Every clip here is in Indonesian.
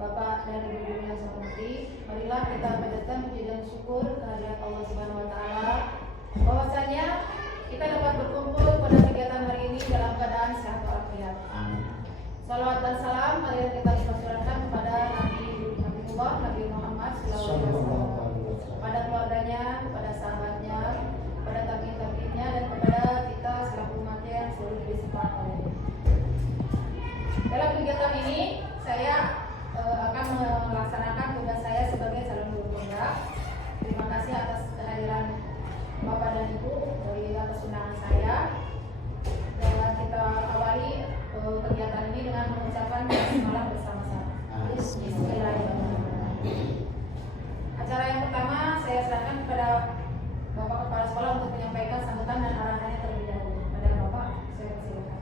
Bapak dan Ibu Guru yang saya hormati, marilah kita panjatkan puji dan syukur kehadirat Allah Subhanahu wa taala bahwasanya kita dapat berkumpul pada kegiatan hari ini dalam keadaan sehat walafiat. Salawat dan salam marilah kita limpahkan kepada Nabi Muhammad SAW, kepada keluarganya, kepada sahabatnya, kepada tabi'in-tabi'innya, dan kepada kita selaku umatnya yang selalu disifat olehnya. Dalam kegiatan ini saya akan melaksanakan tugas saya sebagai calon guru pondok. Terima kasih atas kehadiran Bapak dan Ibu dari atas undangan saya. Dan kita awali kegiatan ini dengan mengucapkan bismillah bersama-sama. Bismillahirrahmanirrahim. Acara yang pertama saya serahkan kepada Bapak Kepala Sekolah untuk menyampaikan sambutan dan arahannya terlebih dahulu. Pada Bapak, saya persilakan.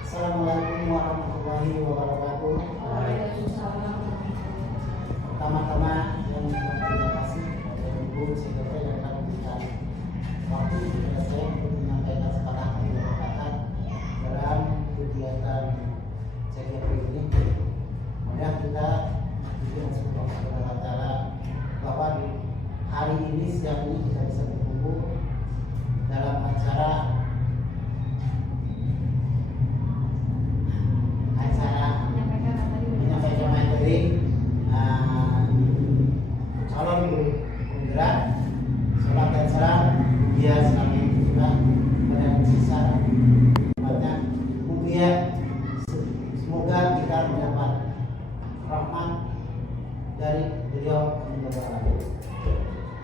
Assalamualaikum warahmatullahi wabarakatuh. Waalaikumsalam. Pertama-tama yang terima kasih kepada Ibu Sekretari yang telah memberikan waktu kepada saya untuk menyampaikan sepatah kata dalam kegiatan CGP ini. Kemudian kita dengan sebuah kebenaran bahwa di hari ini siang ini kita bisa berkumpul dalam acara menyampaikan materi calon guru penggerak sholat dan salam dia selama itu juga pada sisa tempatnya. Kemudian semoga kita mendapat rahmat dari beliau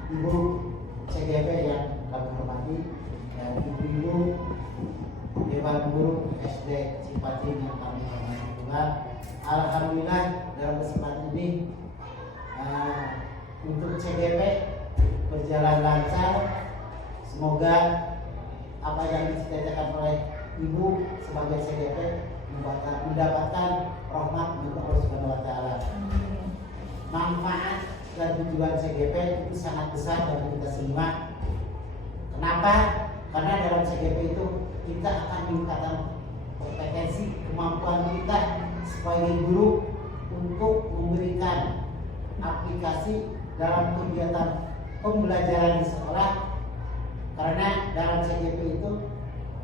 Ibu CGP yang kami hormati dan ibu-ibu Dewan Guru SD Cipatin yang kami hormati juga. Alhamdulillah dalam kesempatan ini untuk CGP berjalan lancar. Semoga apa yang dicita-citakan oleh Ibu sebagai CGP mendapatkan rahmat dari Allah Subhanahu wa taala. Manfaat dan tujuan CGP itu sangat besar bagi kita semua. Kenapa? Karena dalam CGP itu kita akan meningkatkan kompetensi kemampuan kita sebagai guru untuk memberikan aplikasi dalam kegiatan pembelajaran di sekolah. Karena dalam CGP itu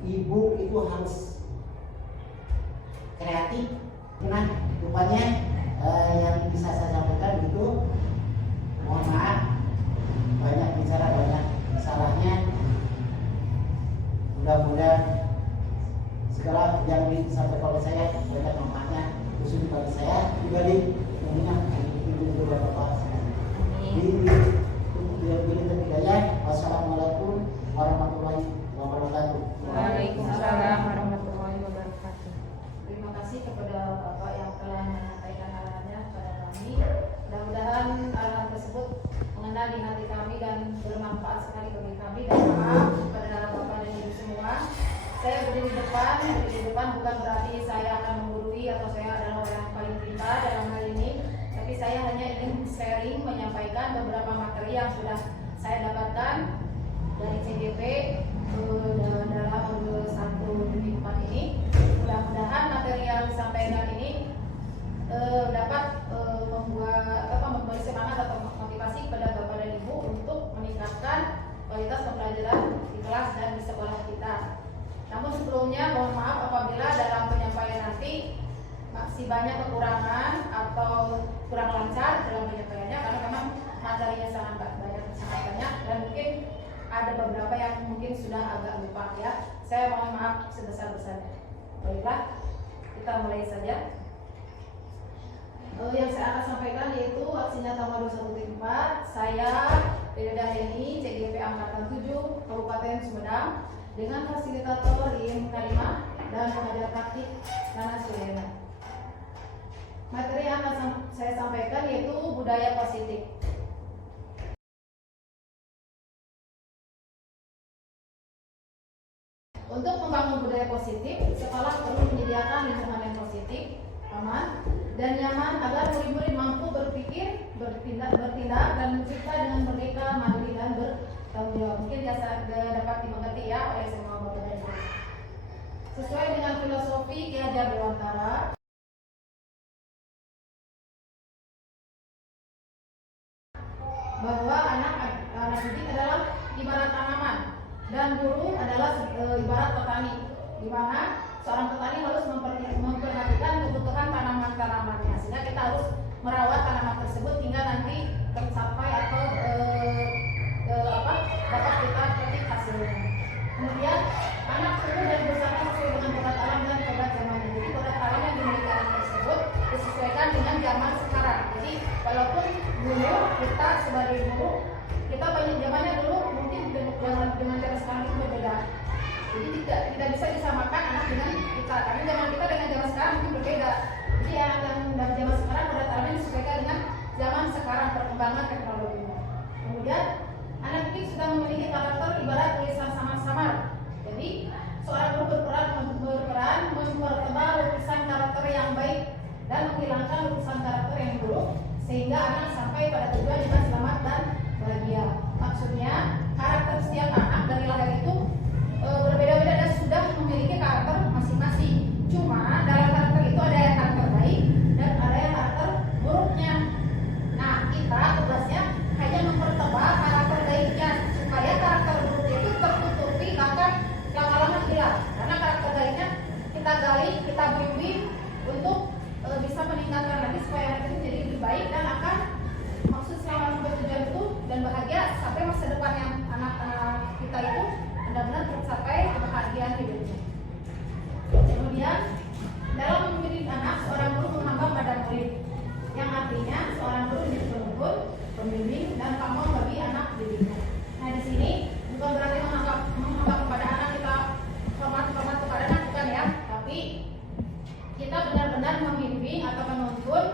ibu itu harus kreatif. Nah, rupanya yang bisa saya sampaikan itu, mohon maaf banyak bicara banyak salahnya. Mudah-mudahan segala yang disampaikan oleh saya banyak manfaatnya khusus bagi saya pribadi, tentunya ibu dan bapak. Wassalamualaikum warahmatullahi wabarakatuh. Waalaikumsalam warahmatullahi wabarakatuh. Terima kasih kepada Bapak yang telah menyampaikan arahannya kepada kami. Mudah-mudahan arahan tersebut mengena di hati kami dan bermanfaat sekali bagi kami. Dan maaf kepada Bapak dan Ibu semua. Saya berdiri di depan bukan berarti saya akan menggurui atau saya adalah orang yang paling pintar dalam hal ini. Tapi saya hanya ingin sharing, menyampaikan beberapa materi yang sudah saya dapatkan dari CGP dalam 1/4 ini. Mudah-mudahan materi yang disampaikan ini dapat memberi semangat atau motivasi kepada Bapak dan Ibu untuk meningkatkan kualitas pembelajaran di kelas dan di sekolah kita. Namun sebelumnya mohon maaf apabila dalam penyampaian nanti masih banyak kekurangan atau kurang lancar dalam penyampaiannya, karena memang materinya sangat banyak dan mungkin ada beberapa yang mungkin sudah agak lupa ya. Saya mohon maaf sebesar-besarnya. Baiklah, kita mulai saja. Yang saya akan sampaikan yaitu aksi nyata nomor 1/4. Saya Rida Heni, CGP Angkatan 7 Kabupaten Sumedang, dengan fasilitator IM Karimah dan pengajar praktik Nana Suliana. Materi yang akan saya sampaikan yaitu budaya positif. Untuk membangun budaya positif, sekolah perlu menyediakan lingkungan yang positif, aman, dan nyaman agar murid-murid mampu berpikir, bertindak, dan mencipta dengan merdeka, mandiri, dan bertanggung jawab. Mungkin dapat dimengerti ya oleh semua bapak dan ibu. Sesuai dengan filosofi Ki Hajar Dewantara, bahwa anak didik adalah ibarat tanaman dan guru adalah ibarat petani, di mana seorang petani harus memperhatikan kebutuhan tanaman-tanamannya, sehingga kita harus merawat tanaman tersebut hingga nanti tercapai atau dapat kita petik hasilnya. Kemudian anak tumbuh dan bersama sesuai dengan kodrat alam dan kodrat zamannya. Jadi kodrat alam yang dimiliki anak tersebut disesuaikan dengan zaman sekarang. Jadi walaupun dulu kita sebagai guru, kita banyak zamannya dulu mungkin dengan cara sekarang itu berbeda. Jadi tidak bisa disamakan anak dengan kita, karena zaman kita dengan zaman sekarang mungkin berbeda. Jadi yang dari zaman sekarang kodrat alamnya disesuaikan dengan zaman sekarang, perkembangan teknologinya. Kemudian anak didik sudah memiliki karakter ibarat tulisan samar-samar. Jadi seorang guru berperan mempertebal lukisan karakter yang baik dan menghilangkan lukisan karakter yang buruk, sehingga anak sampai pada tujuan dengan selamat dan bahagia. Maksudnya karakter setiap anak dari lahir itu berbeda-beda dan sudah memiliki karakter masing-masing. Cuma dalam karakter itu ada yang karakter baik dan ada yang karakter buruknya. Nah, kita tugasnya hanya mempertebal karakter baiknya supaya karakter buruknya itu tertutupi, bahkan lama-lama hilang. Karena karakter baiknya kita gali, kita bimbing untuk bisa meningkatkan lagi supaya anak itu jadi lebih baik dan akan maksud selama bertujuan itu dan bahagia sampai masa depan yang anak-anak kita itu benar-benar tercapai kebahagiaan hidupnya. Kemudian dalam mendidik anak, seorang guru menghamba pada murid, yang artinya seorang guru menjadi penuntun, pembimbing dan pamong bagi anak didiknya. Nah, di sini bukan berarti menghamba kepada anak kita hormat kepada anak, bukan ya, tapi kita benar-benar membimbing atau menuntun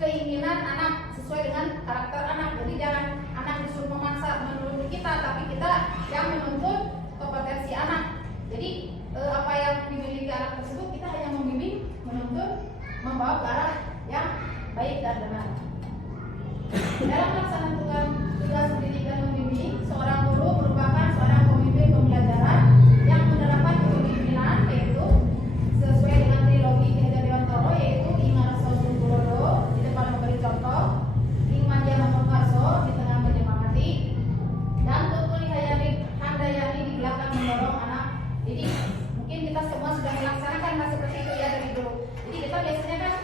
keinginan anak sesuai dengan karakter anak. Jadi jangan anak disuruh memaksa menurut kita, tapi kita yang menuntun kompetensi anak. Jadi apa yang dimiliki anak tersebut kita hanya membimbing, menuntun, membawa ke arah yang baik dan benar. Dalam melaksanakan tugas pendidik dan membimbing, seorang guru merupakan seorang pemimpin pembelajaran yang menerapkan kepemimpinan, yaitu sesuai dengan trilogi Ki Hajar Dewantara, yaitu Ingat Rasul Gulodo di depan memberi contoh, Ingman Jaman Karso di tengah menyemangati, dan Tutuli Handayani di belakang mendorong anak. Jadi mungkin kita semua sudah melaksanakan hal seperti itu ya dari dulu. Jadi kita biasanya kan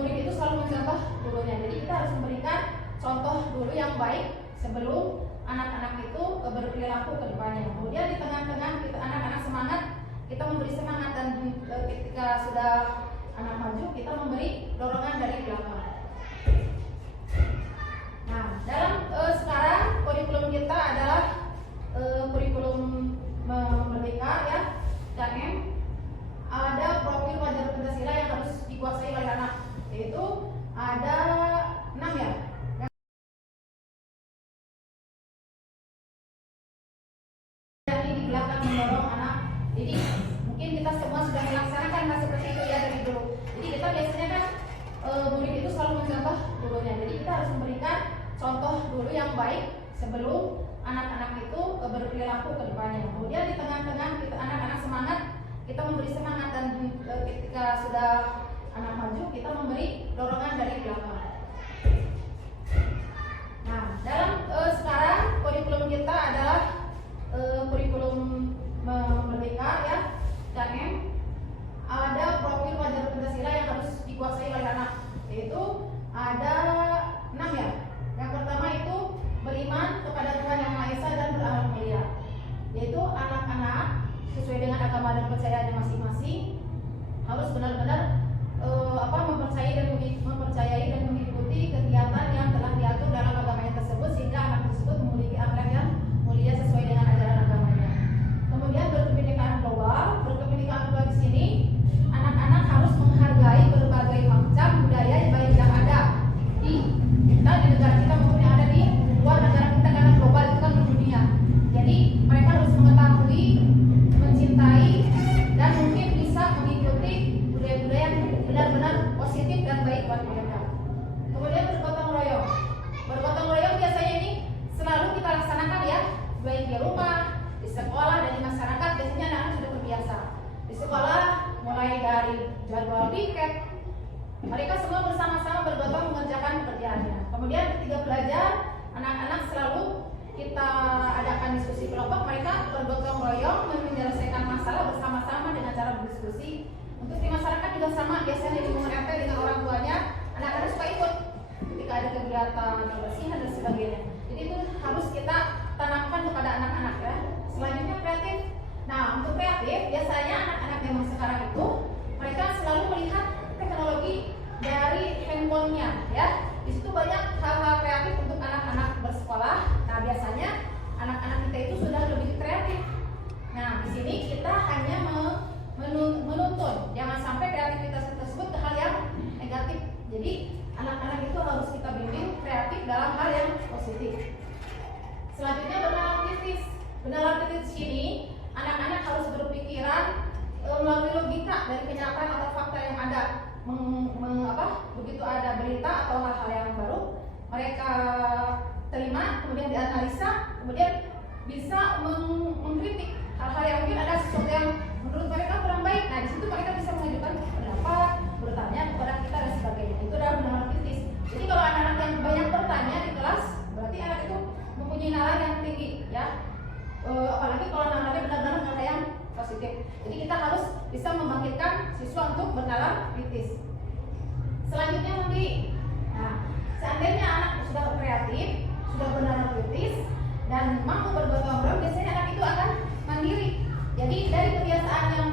murid itu selalu mencontoh gurunya. Jadi kita harus memberikan contoh guru yang baik sebelum anak-anak itu berperilaku ke depannya. Kemudian di tengah-tengah kita anak-anak semangat, kita memberi semangat, dan ketika sudah anak maju, kita memberi dorongan dari belakang. Nah, dalam sekarang kurikulum kita adalah kurikulum Merdeka ya, KM. Ada profil wajar Pancasila yang harus dikuasai oleh anak, yaitu ada 6 ya. Yang di belakang mendorong anak. Jadi mungkin kita semua sudah melaksanakan hal seperti itu ya dari dulu. Jadi kita biasanya kan murid itu selalu mencontoh gurunya. Jadi kita harus memberikan contoh guru yang baik sebelum anak-anak itu berperilaku ke depannya. Kemudian di tengah-tengah kita anak-anak semangat, kita memberi semangat, dan ketika sudah anak maju, kita memberi dorongan dari belakang. Nah, dalam sekarang kurikulum kita adalah kurikulum Merdeka ya, KM. Ada profil wajar Pancasila yang harus dikuasai oleh anak, yaitu ada 6 ya. Yang pertama itu beriman kepada Tuhan Yang Maha Esa dan beramal mulia, yaitu anak-anak sesuai dengan agama dan kepercayaannya masing-masing harus benar-benar mempercayai dan mengikuti kegiatan yang telah diatur dalam agamanya tersebut, sehingga anak tersebut memiliki akhlak yang mulia sesuai dengan ajaran agamanya. Kemudian berkebinekaan global. Berkebinekaan global di sini anak-anak harus menghargai berbagai macam budaya baik yang ada di negara kita maupun yang ada di luar negara kita, karena global itu kan dunia. Jadi mereka harus mengetahui, mencintai, dan mungkin bisa mengikuti budaya-budaya yang benar-benar positif dan baik buat mereka. Kemudian bergotong royong. Bergotong royong biasanya ini selalu kita laksanakan ya, baik di rumah, di sekolah, dan di masyarakat. Biasanya anak-anak sudah terbiasa. Di sekolah mulai dari jadwal piket, mereka semua bersama-sama bergotong mengerjakan pekerjaannya. Kemudian ketika belajar, anak-anak selalu kita adakan diskusi kelompok, mereka bergotong royong menyelesaikan masalah bersama-sama dengan cara berdiskusi. Untuk di masyarakat juga sama, biasanya di lingkungan RT dengan orang tuanya, anak-anak suka ikut ketika ada kegiatan kebersihan dan sebagainya. Jadi itu harus kita tanamkan kepada anak-anak ya. Selanjutnya kreatif. Nah, untuk kreatif biasanya anak-anak yang sekarang itu mereka selalu melihat teknologi dari handphonenya ya. Di situ banyak hal-hal kreatif untuk anak-anak bersekolah. Nah, biasanya anak-anak kita itu sudah lebih kreatif. Nah, di sini kita hanya menuntun, jangan sampai kreativitas tersebut ke hal yang negatif. Jadi anak-anak itu harus kita bimbing kreatif dalam hal yang positif. Selanjutnya bernalar kritis. Bernalar kritis ini anak-anak harus berpikiran melalui logika dari kenyataan atau fakta yang ada. Begitu ada berita atau hal-hal yang baru, mereka terima, kemudian dianalisa, kemudian bisa mengkritik hal-hal yang mungkin ada sesuatu yang menurut mereka kurang baik. Nah, di situ mereka bisa mengajukan pendapat, bertanya kepada kita dan sebagainya. Itu adalah bernalar kritis. Jadi kalau anak-anak yang banyak bertanya di kelas, berarti anak itu mempunyai nalar yang tinggi, ya. Apalagi kalau nalarnya benar-benar ada yang positif. Jadi kita harus bisa membangkitkan siswa untuk bernalar kritis. Selanjutnya nanti, nah, seandainya anak sudah kreatif, sudah bernalar kritis, dan mampu bergotong royong, biasanya anak itu akan mandiri. Jadi dari kebiasaan yang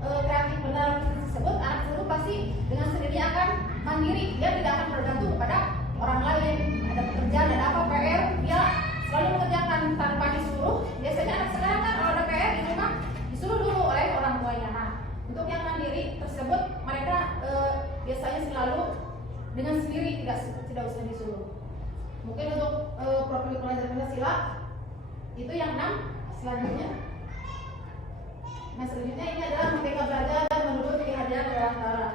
kreatif bernalar kritis tersebut, anak tersebut pasti dengan sendirinya akan mandiri. Dia tidak akan bergantung kepada orang lain. Ada pekerjaan, ada apa PR, dia selalu mengerjakan tanpa disuruh. Biasanya anak sekarang kan kalau ada PR di rumah disuruh dulu oleh orang tuanya. Nah, untuk yang mandiri tersebut mereka biasanya selalu dengan sendiri, tidak usah disuruh. Mungkin untuk profil pelajar Pancasila itu yang 6. Selanjutnya, nah selanjutnya ini adalah Merdeka Belajar dan Menurut Kinerja Dewantara.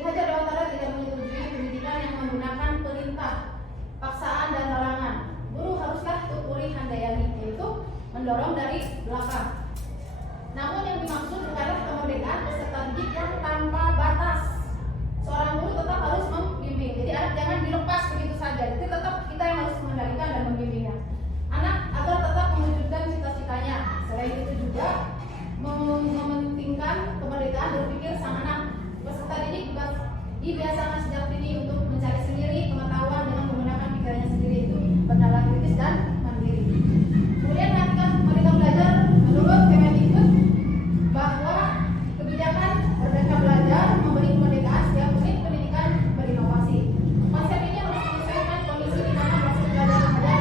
Kinerja Dewantara tidak menyetujui pendidikan yang menggunakan perintah, paksaan dan larangan. Guru haruslah Tukuri Handayani, yaitu mendorong dari belakang. Namun yang dimaksud adalah kemerdekaan peserta didik yang tanpa batas. Seorang guru tetap harus membimbing. Jadi anak jangan dilepas begitu saja. Jadi tetap kita yang harus mengendalikan dan membimbingnya. Anak agar tetap mewujudkan cita-citanya. Selain itu juga mementingkan kemerdekaan berpikir sang anak. Peserta didik juga dibiasakan sejak dini untuk mencari sendiri pengetahuan dengan menggunakan pikirannya sendiri, itu bernalar kritis dan mandiri. Kemudian nantikan Merdeka Belajar menurut Kemendikbud bahwa kebijakan Merdeka Belajar memberi kemerdekaan setiap unit pendidikan berinovasi. Konsep ini harus menyesuaikan kondisi di mana proses belajar ada,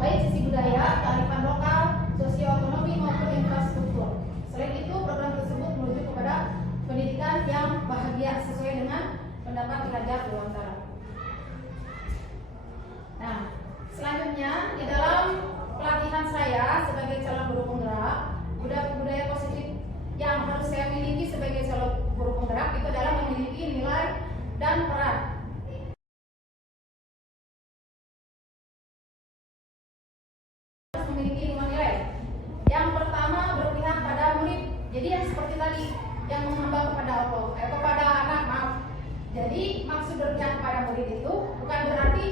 baik sisi budaya, kearifan lokal, sosioekonomi maupun infrastruktur. Selain itu, program tersebut merujuk kepada pendidikan yang bahagia sesuai dengan pendapat Kinerja Dewantara. Nah, selanjutnya di dalam pelatihan saya sebagai calon guru penggerak, budaya positif yang harus saya miliki sebagai calon guru penggerak itu adalah memiliki nilai dan peran. Harus memiliki 5 nilai. Yang pertama, berpihak pada murid. Jadi yang seperti tadi, yang menghamba kepada Allah, kepada anak, maaf. Jadi maksud berpihak kepada murid itu bukan berarti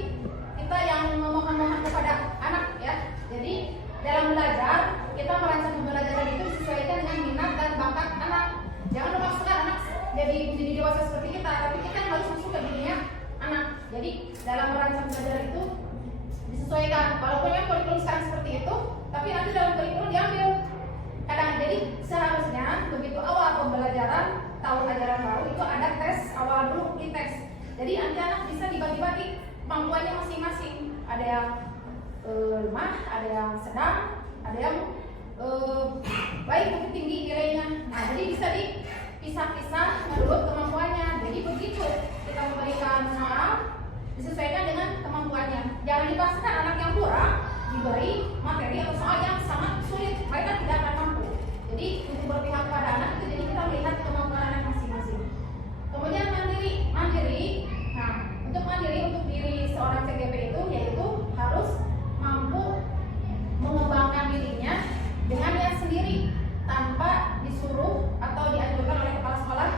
kita yang memohon-mohon kepada anak, ya. Jadi dalam belajar kita merancang pembelajaran itu disesuaikan dengan minat dan bakat anak. Jangan memaksakan anak jadi dewasa seperti kita, tapi kita harus masuk ke dunia anak. Jadi dalam merancang belajar itu disesuaikan. Walaupun yang kurikulum sekarang seperti itu, tapi nanti dalam kurikulum diambil. Jadi seharusnya begitu awal pembelajaran tahun ajaran baru itu ada tes awal dulu, tes. Jadi nanti anak bisa dibagi-bagi kemampuannya masing-masing. Ada yang lemah, ada yang sedang, ada yang baik untuk tinggi nilainya. Nah, jadi bisa dipisah-pisah menurut kemampuannya. Jadi begitu kita memberikan soal disesuaikan dengan kemampuannya. Jangan dipaksakan anak yang kurang diberi materi atau soal yang sangat sulit, mereka tidak akan mampu. Jadi untuk berpihak pada anak itu jadi kita melihat kemampuan anak masing-masing. Kemudian mandiri. Nah, untuk mandiri untuk diri seorang CGP itu yaitu harus mampu mengembangkan dirinya dengan yang sendiri tanpa disuruh atau dianjurkan oleh kepala sekolah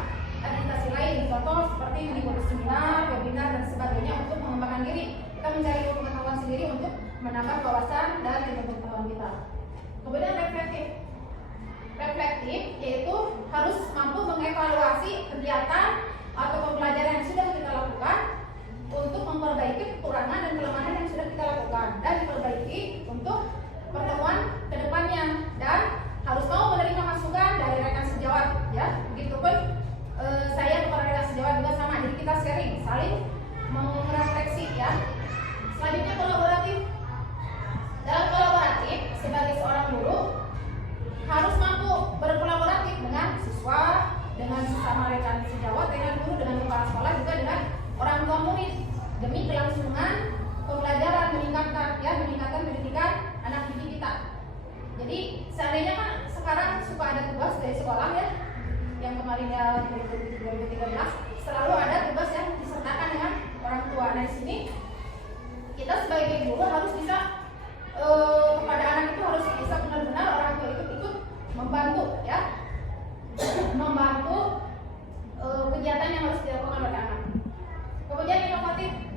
administrasi lain. Contoh seperti Mendikbud 9. menambah wawasan dan ilmu pengetahuan kita. Kemudian reflektif yaitu harus mampu mengevaluasi kegiatan atau pembelajaran yang sudah kita lakukan untuk memperbaiki kekurangan dan kelemahan yang sudah kita lakukan dan diperbaiki untuk pertemuan kedepannya, dan harus mau menerima masukan dari rekan sejawat ya. Begitupun saya kepada rekan sejawat juga sama, jadi kita sharing, saling merefleksi ya. Selanjutnya kolaboratif. Dalam kolaboratif, sebagai seorang guru harus mampu berkolaboratif dengan siswa, dengan sesama rekan sejawat, dengan guru, dengan kepala sekolah, juga dengan orang tua murid demi kelangsungan pembelajaran, meningkatkan pendidikan anak didik kita. Jadi seandainya kan sekarang suka ada tugas dari sekolah ya, yang kemarin ya 2013 selalu ada tugas yang disertakan dengan orang tua. Nah di sini kita sebagai guru harus bisa kepada anak itu harus bisa benar-benar orang tua itu ikut membantu ya, membantu kegiatan yang harus dilakukan oleh anak. Kemudian inovatif.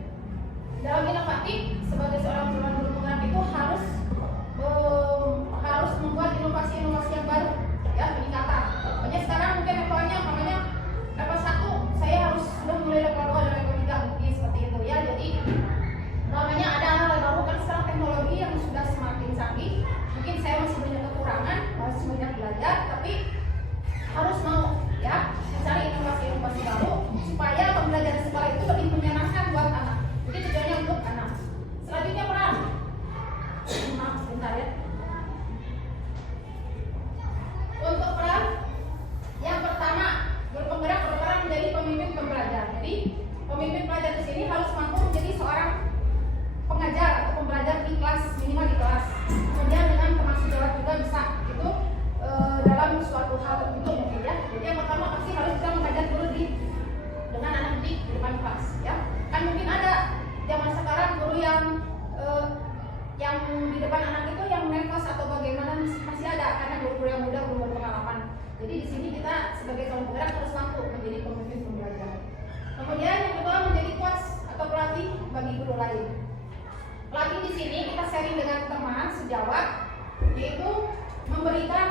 Dalam inovatif, sebagai seorang guru penggerak itu harus membuat inovasi-inovasi yang baru ya, peningkatan. Pokoknya sekarang mungkin levelnya level 1, saya harus sudah mulai level 2 dan level 3 mungkin seperti itu ya. Jadi namanya ada hal baru kan sekarang teknologi yang sudah semakin canggih. Mungkin saya masih banyak kekurangan, masih banyak belajar, tapi harus mau ya mencari inovasi-inovasi baru supaya pembelajaran sekolah itu lebih menyenangkan buat anak. Jadi tujuannya untuk anak. Selanjutnya peran. Maaf sebentar ya. Untuk peran, yang pertama guru penggerak berperan menjadi pemimpin pembelajar. Jadi pemimpin pelajar di sini harus mampu menjadi seorang pengajar atau pembelajar di kelas, minimal di kelas. Kemudian dengan teman sejawat juga bisa itu dalam suatu hal tertentu mungkin ya. Jadi yang pertama pasti harus bisa mengajar dulu dengan anak didik di depan kelas ya. Kan mungkin ada zaman sekarang guru yang di depan anak itu yang nervous atau bagaimana, masih ada karena guru yang muda belum berpengalaman. Jadi di sini kita sebagai calon penggerak harus mampu menjadi pemimpin pembelajar. Kemudian yang kedua menjadi coach atau pelatih bagi guru lain. Pelatih di sini kita sharing dengan teman sejawat, yaitu memberikan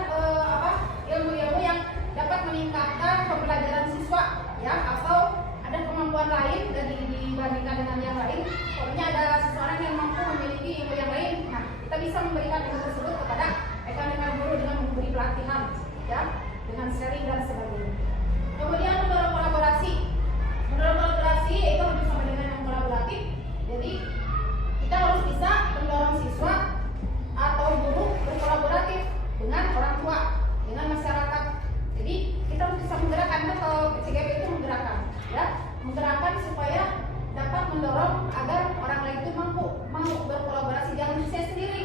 ilmu-ilmu yang dapat meningkatkan pembelajaran siswa ya, atau ada kemampuan lain dari dibandingkan dengan yang lain. Pokoknya ada seseorang yang mampu memiliki ilmu yang lain. Nah, kita bisa memberikan ilmu tersebut kepada rekan-rekan guru dengan memberi pelatihan ya, dengan sharing dan sebagainya. Kemudian mendorong kolaborasi. Mendorong kolaborasi itu lebih sama dengan yang kolaboratif. Jadi kita harus bisa mendorong siswa atau guru berkolaboratif dengan orang tua, dengan masyarakat. Jadi kita harus bisa menggerakkan, atau CGP itu menggerakkan ya, menggerakkan supaya dapat mendorong agar orang lain itu mau berkolaborasi, jangan saya sendiri.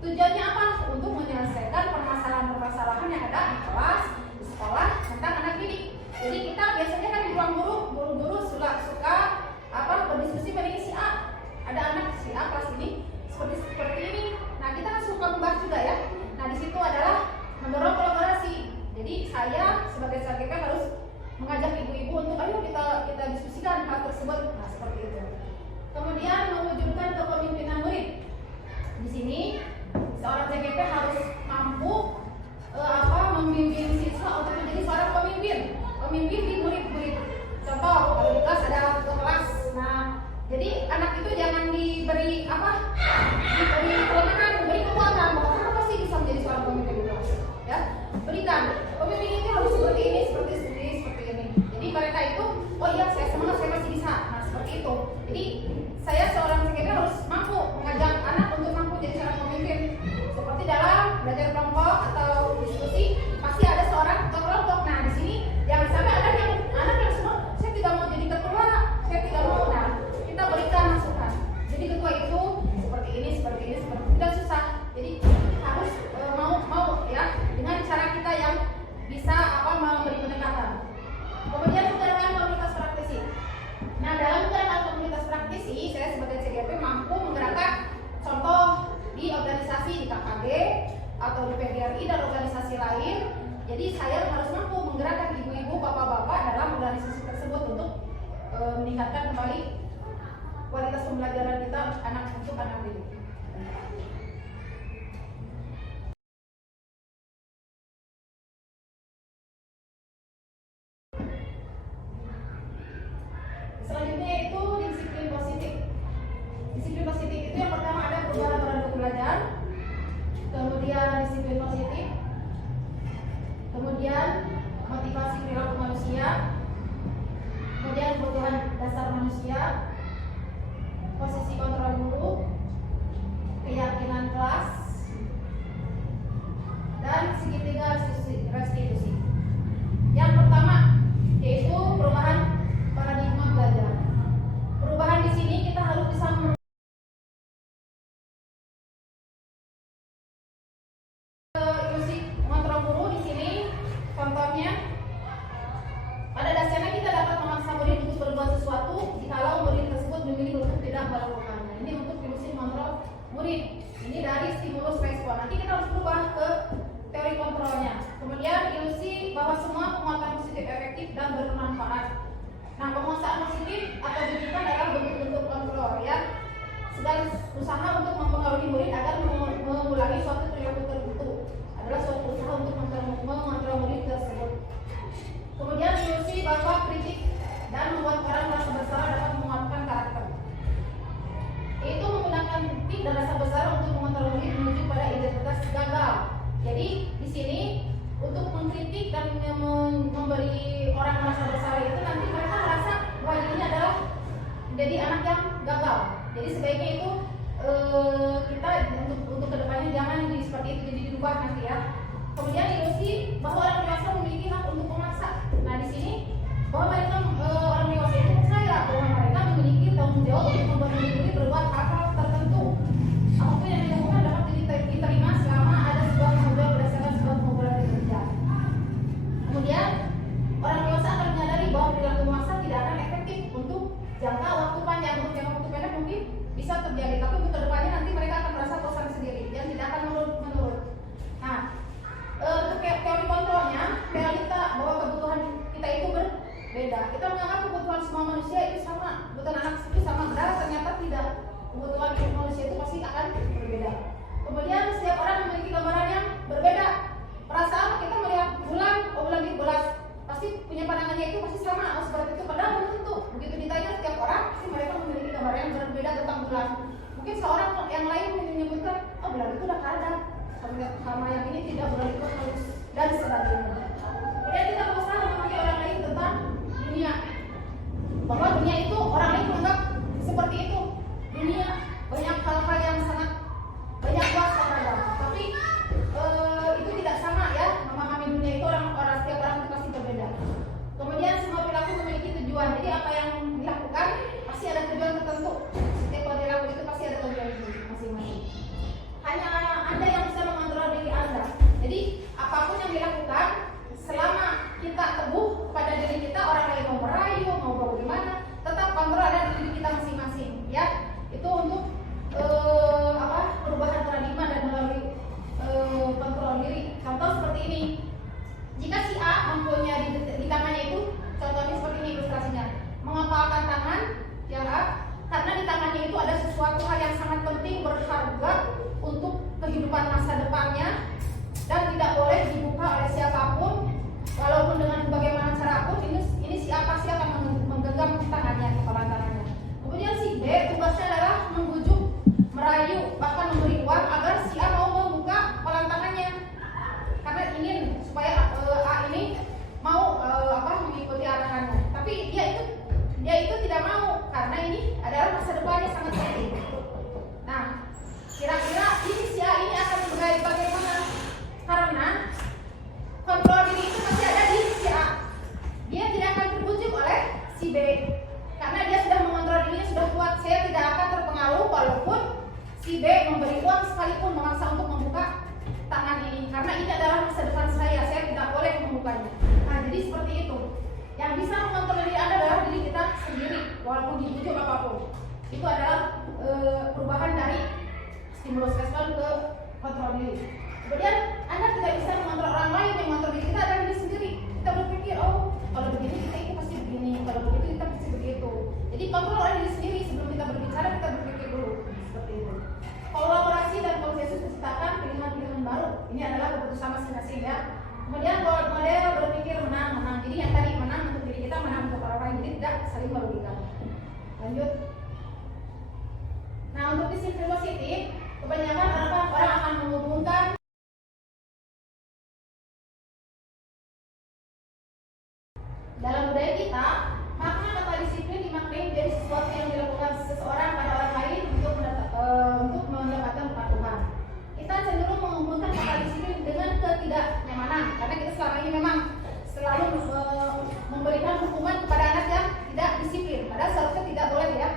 Tujuannya apa? Untuk menyelesaikan permasalahan-permasalahan yang ada di kelas, di sekolah tentang anak didik. Jadi kita biasanya kan di ruang guru-guru suka berdiskusi pada si A. Ada anak si A kelas ini seperti ini. Nah kita kan suka membahas juga ya. Nah di situ adalah mendorong kolaborasi. Jadi saya sebagai CGP harus mengajak ibu-ibu untuk ayo kita diskusikan hal tersebut. Nah seperti itu. Kemudian mewujudkan kepemimpinan murid. Di sini seorang CGP harus mampu membimbing siswa untuk menjadi seorang pemimpin di murid-murid. Contoh kalau di kelas ada ketua kelas. Nah jadi anak itu jangan diberi kelemahan, diberi kekuatan bahwa kamu pasti bisa menjadi seorang pemimpin di kelas. Ya, berikan pemimpin itu harus seperti ini. Jadi mereka itu, oh iya saya semangat, saya masih bisa. Nah seperti itu. Jadi saya seorang CGP harus mampu mengajak anak untuk mampu jadi seorang pemimpin. Seperti dalam belajar kelompok atau diskusi pasti ada seorang ketua kelompok. Nah di sini jangan sampai ada yang anak yang semua saya tidak mau jadi ketua, saya tidak mau. Nah kita berikan masukan. Jadi ketua itu seperti ini, tidak susah. Jadi harus mau ya dengan cara kita yang bisa memberi pendekatan. Kemudian menggerakkan komunitas praktisi. Nah dalam menggerakkan komunitas praktisi, saya sebagai CGP mampu menggerakkan contoh di organisasi di KKG atau di PGRI dan organisasi lain. Jadi saya harus mampu menggerakkan ibu-ibu, bapak-bapak dalam organisasi tersebut untuk meningkatkan kembali kualitas pembelajaran kita untuk anak didik. Selanjutnya itu disiplin positif. Disiplin positif itu yang pertama ada perubahan perilaku belajar, kemudian disiplin positif, kemudian motivasi perilaku manusia, kemudian kebutuhan dasar manusia, posisi kontrol guru, keyakinan kelas, dan segitiga restitusi. Yang pertama yaitu perubahan paradigma belajar. Perubahan di sini kita harus bisa ilusi mengontrol guru di sini. Contohnya, pada dasarnya kita dapat memaksa murid untuk berbuat sesuatu jikalau murid tersebut memilih untuk tidak melakukannya. Ini untuk ilusi mengontrol murid. Ini dari stimulus respon. Nanti kita harus berubah ke teori kontrolnya. Kemudian ilusi bahwa semua penguatan positif efektif dan bermanfaat. Nah, penguasaan positif atau didikan adalah bentuk-bentuk kontrol ya. Segala usaha untuk mempengaruhi murid agar mengulangi suatu perilaku tertentu adalah suatu usaha untuk mengontrol murid tersebut. Kemudian ilusi bahwa kritik dan membuat orang merasa bersalah dapat menguatkan karakter. Itu menggunakan kritik dan rasa bersalah untuk mengontrol murid menuju pada identitas gagal. Jadi di sini untuk mengkritik dan memberi orang merasa bersalah itu nanti mereka merasa bahwa ini adalah jadi anak yang gagal. Jadi sebaiknya itu kita untuk kedepannya jangan seperti itu, jadi dirubah nanti ya. Kemudian ilusi bahwa orang dewasa memiliki hak untuk memaksa. Nah di sini bahwa mereka orang dewasa itu percaya bahwa mereka memiliki tanggung jawab untuk membuat murid berbuat hal-hal tertentu. Apapun yang dilakukan dapat diterima selama ada sebuah kemampuan berdasarkan sebuah kemampuan kerja. Kemudian orang dewasa akan menyadari bahwa perilaku memaksa tidak akan efektif untuk jangka waktu panjang. Untuk jangka waktu pendek mungkin bisa terjadi, tapi untuk kedepannya nanti mereka akan merasa bosan sendiri dan tidak akan menurun. Nah, untuk teori kontrolnya, realita bahwa kebutuhan kita itu berbeda. Kita menganggap kebutuhan semua manusia itu sama, kebutuhan anak itu sama, padahal ternyata tidak. Kebutuhan manusia itu pasti akan berbeda. Kemudian setiap orang memiliki gambaran yang berbeda. Perasaan kita melihat bulan, bulan di bulan pasti punya pandangannya itu pasti sama, seperti itu. Padahal belum tentu. Begitu ditanya setiap orang, pasti mereka memiliki gambaran yang berbeda tentang bulan. Mungkin seorang yang lain menyebutkan, oh bulan itu udah ada, sama yang ini tidak, bulan itu halus dan sebagainya. Kemudian kita berusaha memahami orang lain tentang dunia, bahwa dunia itu orang lain menganggap seperti itu. Dunia banyak hal-hal yang sangat banyak luas dan ragam, tapi itu tidak sama ya. Memahami dunia itu orang setiap orang itu pasti berbeda. Kemudian semua perilaku memiliki tujuan. Jadi apa yang dilakukan pasti ada tujuan tertentu. Setiap perilaku itu pasti ada tujuan masing-masing. Hanya Anda yang bisa mengontrol diri Anda. Jadi apapun yang dilakukan, selama kita teguh pada diri kita, orang lain mau merayu, mau bagaimana, tetap kontrol ada di diri kita masing-masing ya. Itu untuk perubahan paradigma dan melalui kontrol diri. Contoh seperti ini. Jika si A mempunyai di tangannya itu, contohnya seperti ini ilustrasinya, mengepalkan tangan yang A, karena di tangannya itu ada sesuatu hal yang sangat penting, berharga untuk kehidupan masa depannya dan tidak boleh dibuka oleh siapapun, walaupun dengan bagaimana cara pun. Ini si A pasti akan menggenggam tangannya, kepala tangannya. Kemudian si B tugasnya adalah membujuk, merayu, bahkan memberi uang agar si A mau membuka kepala tangannya, karena ingin supaya A ini mau mengikuti arahannya. Tapi dia itu tidak mau, karena ini adalah masa depannya sangat penting. Nah, kira-kira ini si A ini akan bagaimana? Karena kontrol diri itu masih ada di si A. Dia tidak akan terbujuk oleh si B, karena dia sudah mengontrol dirinya, sudah kuat. Saya tidak akan terpengaruh walaupun si B memberi uang sekalipun, memaksa untuk membuka tangan ini, karena ini adalah masa depan saya tidak boleh membukanya. Nah, jadi seperti itu. Yang bisa mengontrol diri Anda adalah diri kita sendiri, walaupun dibujuk apapun. Itu adalah perubahan dari stimulus respon ke kontrol diri. Kemudian Anda tidak bisa mengontrol orang lain, yang mengontrol diri kita adalah diri sendiri. Kita berpikir, oh kalau begini kita itu pasti begini, kalau begitu kita pasti begitu. Jadi kontrol oleh diri sendiri. Sebelum kita berbicara, kita berpikir dulu seperti itu. Kalau jadi merugikan. Lanjut. Nah, untuk disiplin positif, kebanyakan orang akan menghubungkan dalam budaya kita, makna kata disiplin dimaknai menjadi sesuatu yang dilakukan seseorang pada orang lain untuk mendapatkan kepatuhan. Kita cenderung menghubungkan kata disiplin dengan ketidaknyamanan, karena kita selama ini memang selalu memberikan hukuman kepada anak yang tidak disiplin, padahal seharusnya tidak boleh ya.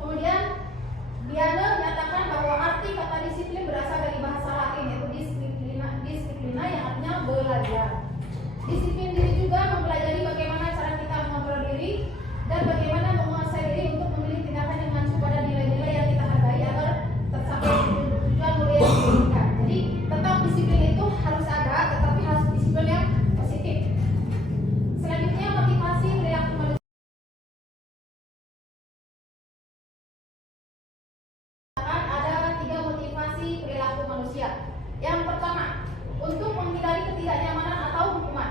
Kemudian Diana menyatakan bahwa arti kata disiplin berasal dari bahasa Latin yaitu disiplina yang artinya belajar. Disiplin diri juga mempelajari bagaimana cara kita mengontrol diri dan bagaimana menguasai diri untuk memilih tindakan yang mengacu pada nilai-nilai yang kita hargai agar tercapai tujuan mulia yang diinginkan. Jadi tetap disiplin itu harus ada, tetapi harus disiplin yang positif. Selanjutnya motivasi perilaku manusia. Ada 3 motivasi perilaku manusia. Yang pertama, untuk menghindari ketidaknyamanan atau hukuman,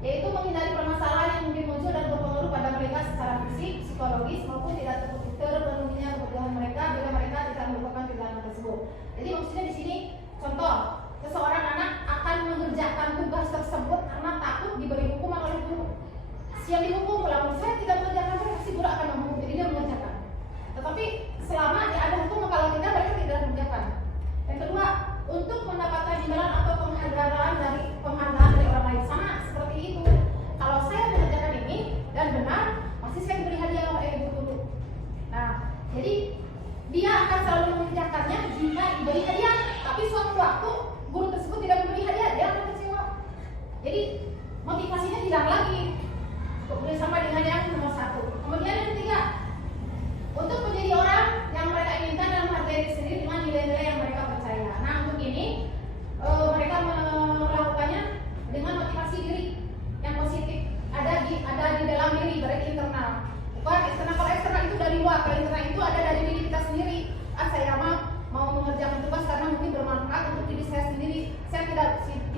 yaitu menghindari permasalahan yang mungkin muncul dan berpengaruh pada mereka secara fisik, psikologis maupun tidak terpenuhinya kebutuhan mereka bila mereka tidak melakukan tindakan tersebut. Jadi maksudnya di sini contoh, seseorang anak akan mengerjakan tugas tersebut karena takut diberi hukuman oleh guru. Siang dihukum, kalau saya tidak mengerjakan, pasti guru akan menghukum, jadi dia mengerjakan. Tetapi selama dia ada hukum, kalau tidak mereka tidak mengerjakan. Yang kedua, untuk mendapatkan imbalan atau penghargaan dari orang lain, sama seperti itu. Kalau saya mengerjakan ini dan benar, pasti saya diberi hadiah oleh guru. Nah, jadi dia akan selalu mengerjakannya jika diberi hadiah. Tapi suatu waktu guru tersebut tidak memberi hadiah, dia akan kecewa. Jadi motivasinya hilang lagi. Sampai dengan yang nomor 1. Kemudian yang ketiga, untuk menjadi orang yang mereka inginkan dan menghargai diri sendiri dengan nilai-nilai yang mereka percaya. Nah, untuk ini mereka melakukannya dengan motivasi diri yang positif. Ada di dalam diri, berarti internal. Bukan eksternal. Kalau eksternal itu dari luar, kalau internal itu ada dari diri kita sendiri. Saya mau mengerjakan tugas karena mungkin bermanfaat untuk diri saya sendiri. Saya tidak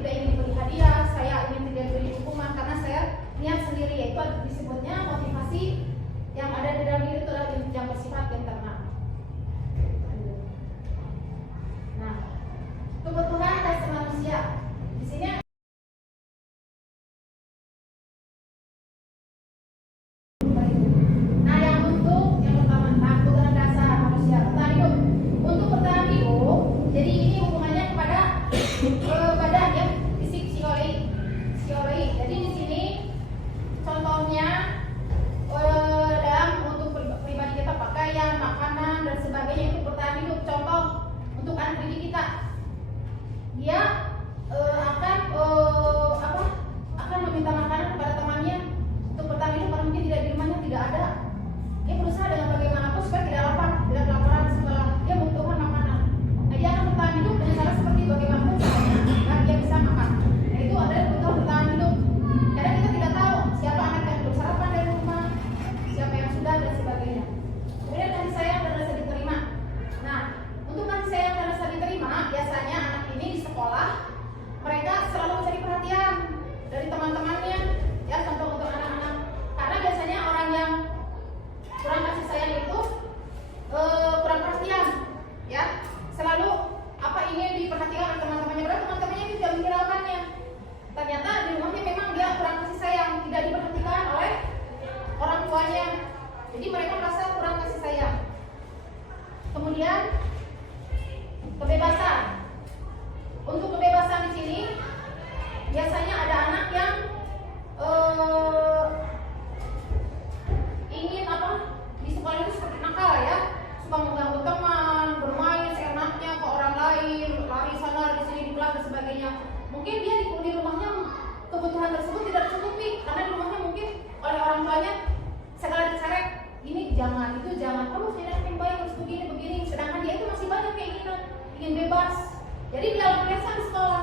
ingin diberi hadiah, saya ingin tidak diberi hukuman karena saya niat sendiri. Yaitu disebutnya motivasi yang ada di dalam diri itu adalah yang bersifat internal. Nah, kebutuhan dasar manusia di sini. Nah, yang pertama, kebutuhan dasar manusia bertahan hidup. Untuk bertahan hidup, jadi ini hubungannya kepada badan ya, fisik, psikologi. Jadi di sini contohnya dalam untuk pribadi kita, pakaian, makanan dan sebagainya itu bertahan hidup. Contoh untuk anak didik kita, dia akan meminta makanan kepada temannya untuk bertahan hidup karena mungkin tidak di rumahnya tidak ada. Dia berusaha dengan bagaimanapun supaya tidak lapar, tidak kelaparan di sekolah. Dia membutuhkan makanan. Nah, dia akan bertahan hidup dengan cara seperti bagaimanapun caranya agar dia bisa makan. Nah, itu adalah kebutuhan bertahan hidup. Karena kita tidak tahu siapa anak yang belum sarapan dari rumah, siapa yang sudah dan sebagainya. Kemudian kasih sayang dan rasa diterima. Nah, untuk kasih sayang dan rasa diterima, biasanya anak ini di sekolah mereka selalu mencari perhatian dari teman-temannya. Ya, contoh untuk anak-anak. Karena biasanya orang yang kurang kasih sayang itu kurang perhatian, ya. Selalu ingin diperhatikan oleh teman-temannya, padahal teman-temannya itu tidak menghiraukannya. Ternyata di rumahnya memang dia kurang kasih sayang, tidak diperhatikan oleh orang tuanya. Jadi mereka merasa kurang kasih sayang. Kemudian kebebasan. Untuk kebebasan di sini biasanya ada anak yang ingin di sekolah itu seperti nakal ya, suka mengganggu teman, bermain seenaknya ke orang lain, lari sana lari sini di kelas dan sebagainya. Mungkin dia di rumahnya kebutuhan tersebut tidak tercukupi karena di rumahnya mungkin oleh orang tuanya segala diseret, ini jangan, itu jangan, kamu tidak yang baik, harus begini, sedangkan dia itu masih banyak keinginan, ingin bebas. Jadi dia biasa di sekolah.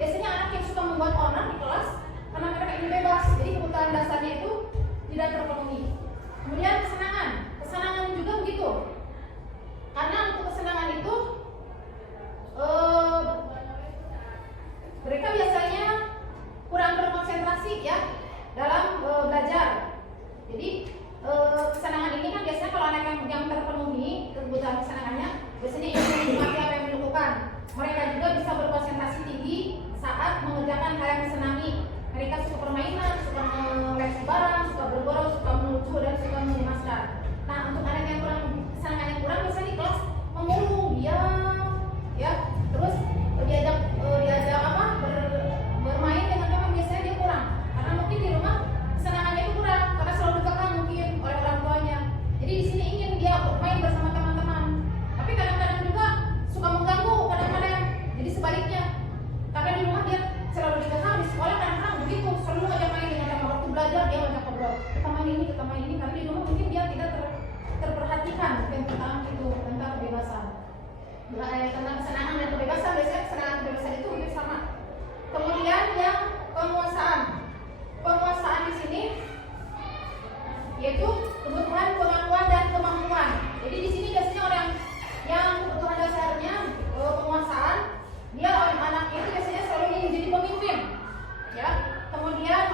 Biasanya anak yang suka membuat onar di kelas karena mereka ingin bebas. Jadi kebutuhan dasarnya itu tidak terpenuhi. Kemudian kesenangan juga begitu. Karena untuk kesenangan itu mereka biasanya kurang berkonsentrasi ya dalam belajar. Jadi belajar dia banyak ngobrol, kita main ini, karena di rumah mungkin dia tidak terperhatikan tentang itu, tentang kebebasan. Tentang kesenangan dan kebebasan, biasanya kesenangan kebebasan itu hampir sama. Kemudian yang penguasaan di sini yaitu kebutuhan, kemampuan dan kemampuan. Jadi di sini biasanya orang yang kebutuhan dasarnya penguasaan, dia orang anak itu biasanya selalu ingin jadi pemimpin, ya. Kemudian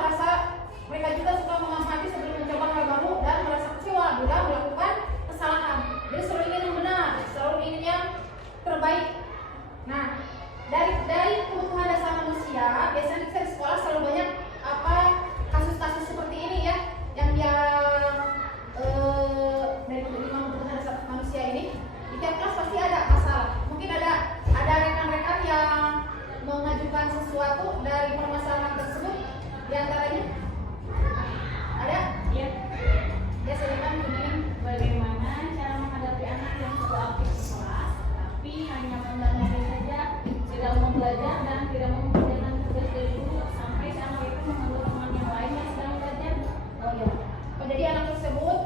mereka juga suka mengamati sebelum mencoba hal baru dan merasa kecewa bila melakukan kesalahan. Jadi selalu ingin yang benar, selalu ingin yang terbaik. Nah, dari kebutuhan dasar manusia, biasanya kita di sekolah selalu banyak kasus-kasus seperti ini ya, yang dia dari kebutuhan dasar manusia ini. Di tiap kelas pasti ada masalah. Mungkin ada rekan-rekan yang mengajukan sesuatu dari permasalahan tersebut. Di antaranya ada? Ya. Ya, silakan kemudian. Bagaimana cara menghadapi anak yang sudah aktif di kelas, tapi hanya mendengarkan saja, tidak mau belajar dan tidak mau mengerjakan tugas dari guru, sampai anak itu mengganggu teman yang lain yang sedang belajar. Oh ya. Jadi anak tersebut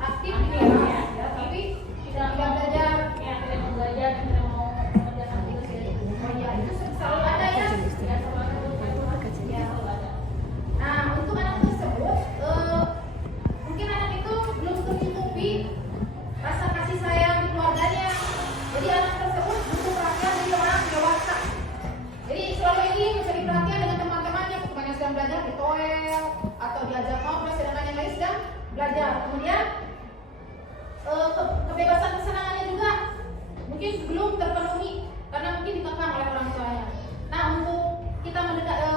aktif di kelas, ya, tapi tidak belajar. Ya, tidak mau belajar dan tidak mau mengerjakan tugas dari guru. Oh ya, itu selalu ada ya. Ya, selalu ada. Ya. Selalu ada. Nah, untuk anak tersebut, mungkin anak itu belum tercukupi rasa kasih sayang di keluarganya. Jadi anak tersebut butuh perhatian dari orang dewasa. Jadi selalu ingin mencari perhatian dengan teman-temannya, bukan yang sedang belajar di toel atau diajak ngobrol, sedangkan yang lain sedang belajar. Kemudian kebebasan kesenangannya juga mungkin belum terpenuhi karena mungkin dikekang oleh orang tuanya. Nah, untuk kita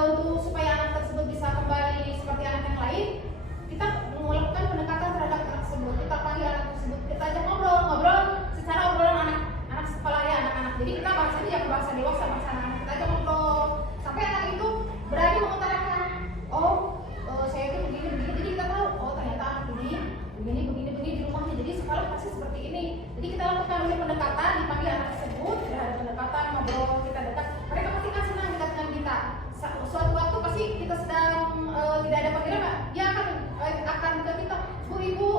untuk supaya anak tersebut bisa kembali seperti anak yang lain, kita melakukan pendekatan terhadap anak tersebut. Kita panggil anak tersebut, kita ajak ngobrol secara obrolan anak sekolah ya, anak-anak. Jadi kita bahasanya jangan bahasa dewasa, bahasa anak. Kita ajak ngobrol sampai anak itu berani mengutarakan, saya itu begini. Jadi kita tahu, ternyata anak begini di rumahnya. Jadi sekolah pasti seperti ini. Jadi kita lakukan dulu pendekatan, dipanggil anak tersebut, ada pendekatan, ngobrol, kita dekat. Mereka pasti kan senang dekat dengan kita. Suatu waktu pasti kita sedang tidak ada panggilan, dia akan ke kita, Bu, Ibu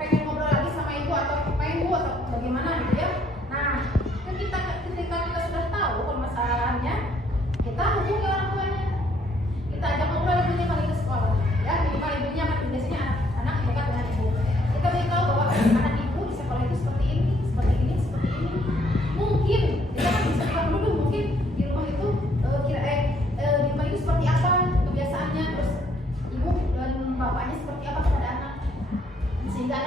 pengen ngobrol lagi sama Ibu atau main Bu atau bagaimana gitu ya. Nah, ketika kita sudah tahu permasalahannya, kita hubungi orang tuanya, kita ajak ngobrol, ibunya panggil ke sekolah, ya. Minimal ibunya kan biasanya anak dekat dengan ibu. Kita beritahu bahwa anak ibu di sekolah itu seperti ini. Mungkin kita kan bisa bilang dulu, mungkin di rumah itu di rumah itu seperti apa kebiasaannya, terus ibu dan bapaknya seperti apa kepada anak, sehingga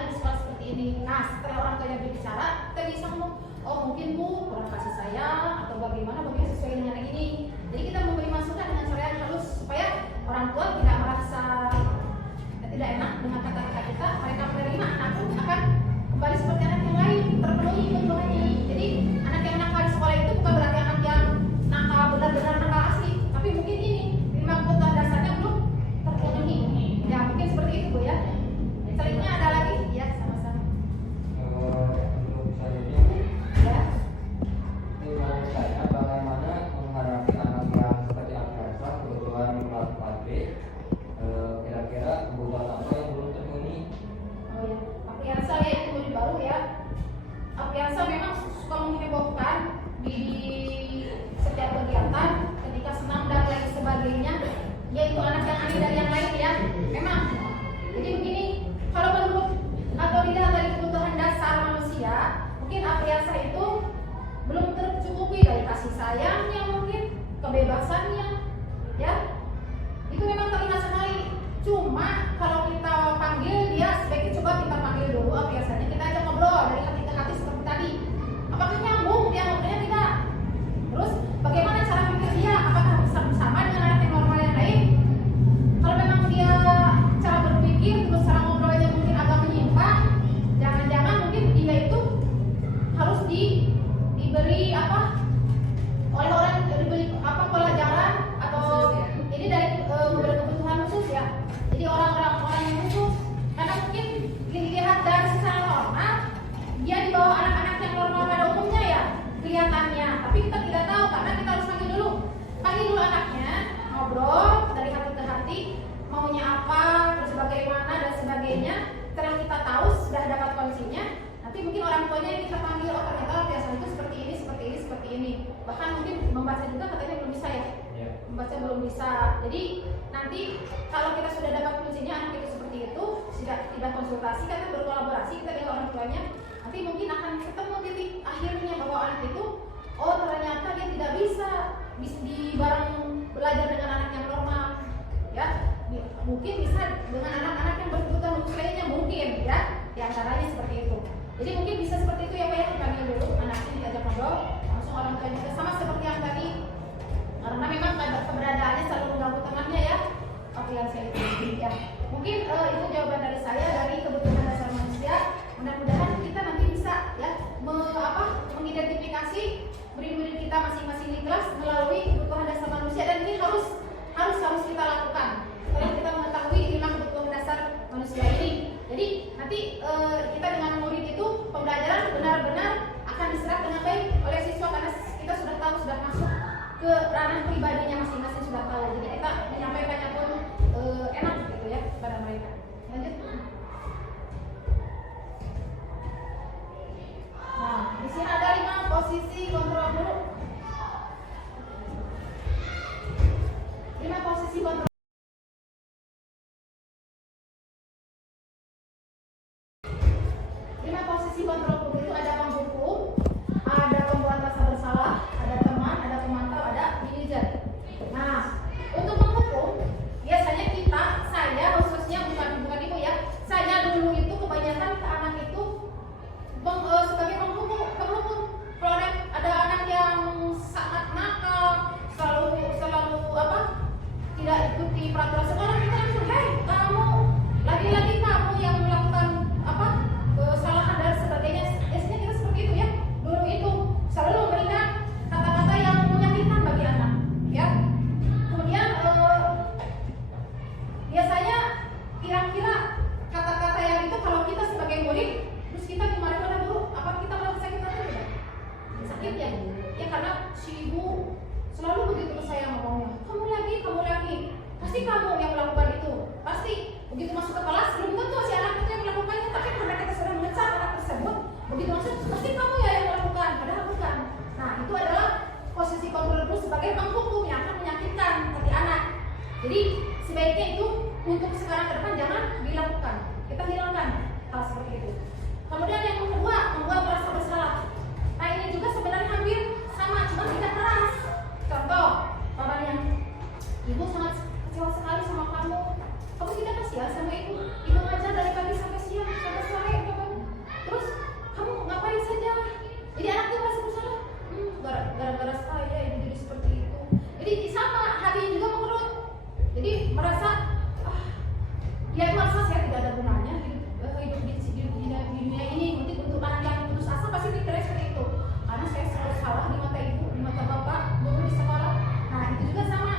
bisa. Jadi nanti kalau kita sudah dapat kuncinya anak itu seperti itu, tidak konsultasi, kita berkolaborasi, kita dengan orang tuanya, nanti mungkin akan ketemu titik akhirnya bahwa anak itu, oh ternyata dia tidak bisa di bareng belajar dengan anak yang normal, ya. Mungkin bisa dengan anak-anak yang berkebutuhan khusus lainnya, mungkin ya, diantaranya seperti itu. Jadi mungkin bisa seperti itu ya Pak ya, kami dulu anaknya diajak ngobrol, langsung orang tuanya juga sama seperti yang tadi, karena memang keberadaannya selalu mengganggu temannya ya. Oke yang saya ya. Mungkin itu jawaban dari saya dari kebutuhan dasar manusia. Mudah-mudahan kita nanti bisa ya mengidentifikasi murid-murid kita masing-masing di kelas melalui kebutuhan dasar manusia, dan ini harus kita lakukan setelah kita mengetahui 5 kebutuhan dasar manusia ini. Jadi nanti kita dengan murid itu pembelajaran benar-benar akan diserap dengan baik oleh siswa, karena kita sudah tahu, sudah masuk ke ranah pribadinya masing-masing, sudah tahu. Jadi kita menyampaikannya pun enak gitu ya kepada mereka. Lanjut. Nah, di sini ada 5 posisi kontrol guru. 5 posisi kontrol. 5 posisi kontrol guru itu ada penghukum, ada pembuat rasa bersalah, ada teman, ada pemantau, ada manajer. Nah, untuk menghukum biasanya saya khususnya bukan ibu ya, saya dulu itu kebanyakan ke anak itu sebagai penghukum. Kalau ada anak yang sangat nakal, selalu tidak ikuti peraturan sekolah, kita langsung, hei kamu, lagi-lagi kamu yang melakukan kesalahan dan sebagainya. Biasanya kita seperti itu ya. Dulu itu selalu memberikan kata-kata yang menyakitkan bagi anak, ya. Kemudian biasanya kira-kira kata-kata yang itu kalau kita sebagai murid, terus kita kemarin pada guru, apa kita merasa sakit atau tidak? Sakit ya, ya karena si ibu selalu begitu ke saya ngomongnya, kamu lagi, pasti kamu yang melakukan itu, pasti begitu masuk ke kelas belum tentu si anak itu yang melakukannya, tapi karena kita sudah mengecap anak tersebut, begitu masuk pasti kamu ya yang melakukan, padahal bukan. Nah itu adalah posisi kontrol guru sebagai penghukum yang akan menyakitkan hati anak. Jadi sebaiknya itu untuk sekarang ke depan jangan dilakukan, kita hilangkan hal seperti itu. Kemudian yang kedua, membuat merasa bersalah. Nah ini juga sebenarnya hampir sama, cuma tidak keras. Contoh, orang yang ibu sangat kecewa sekali sama kamu tidak kasihan sama ibu ngajar dari pagi sampai siang, sampai sore, terus kamu ngapain saja? Jadi anak itu merasa bersalah, gara-gara saya ibu jadi seperti itu. Jadi sama, hatinya juga mengerut. Jadi merasa, dia merasa saya tidak ada gunanya hidup di dunia ini. Mungkin untuk anak yang putus asa pasti pikirnya seperti itu, karena saya selalu salah di mata ibu, di mata bapak, guru di sekolah. Nah itu juga sama.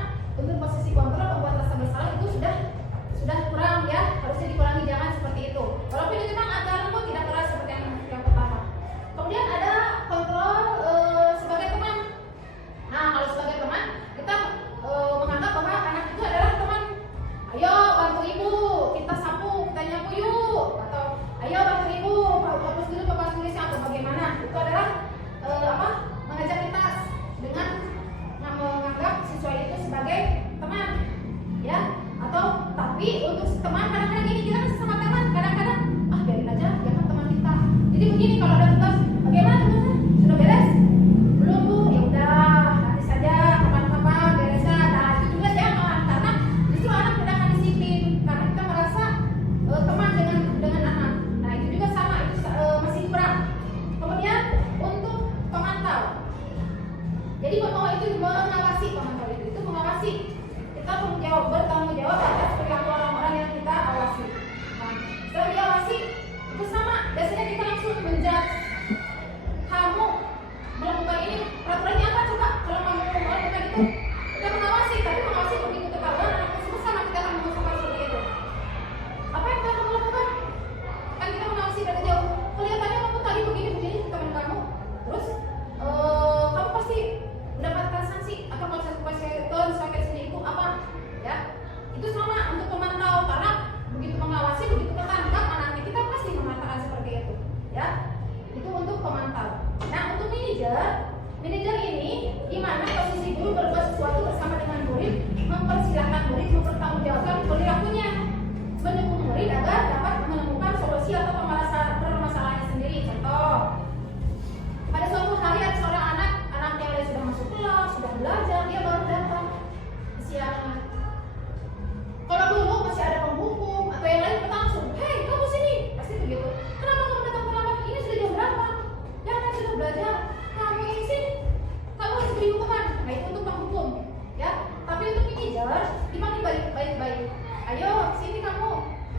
ayo sini kamu,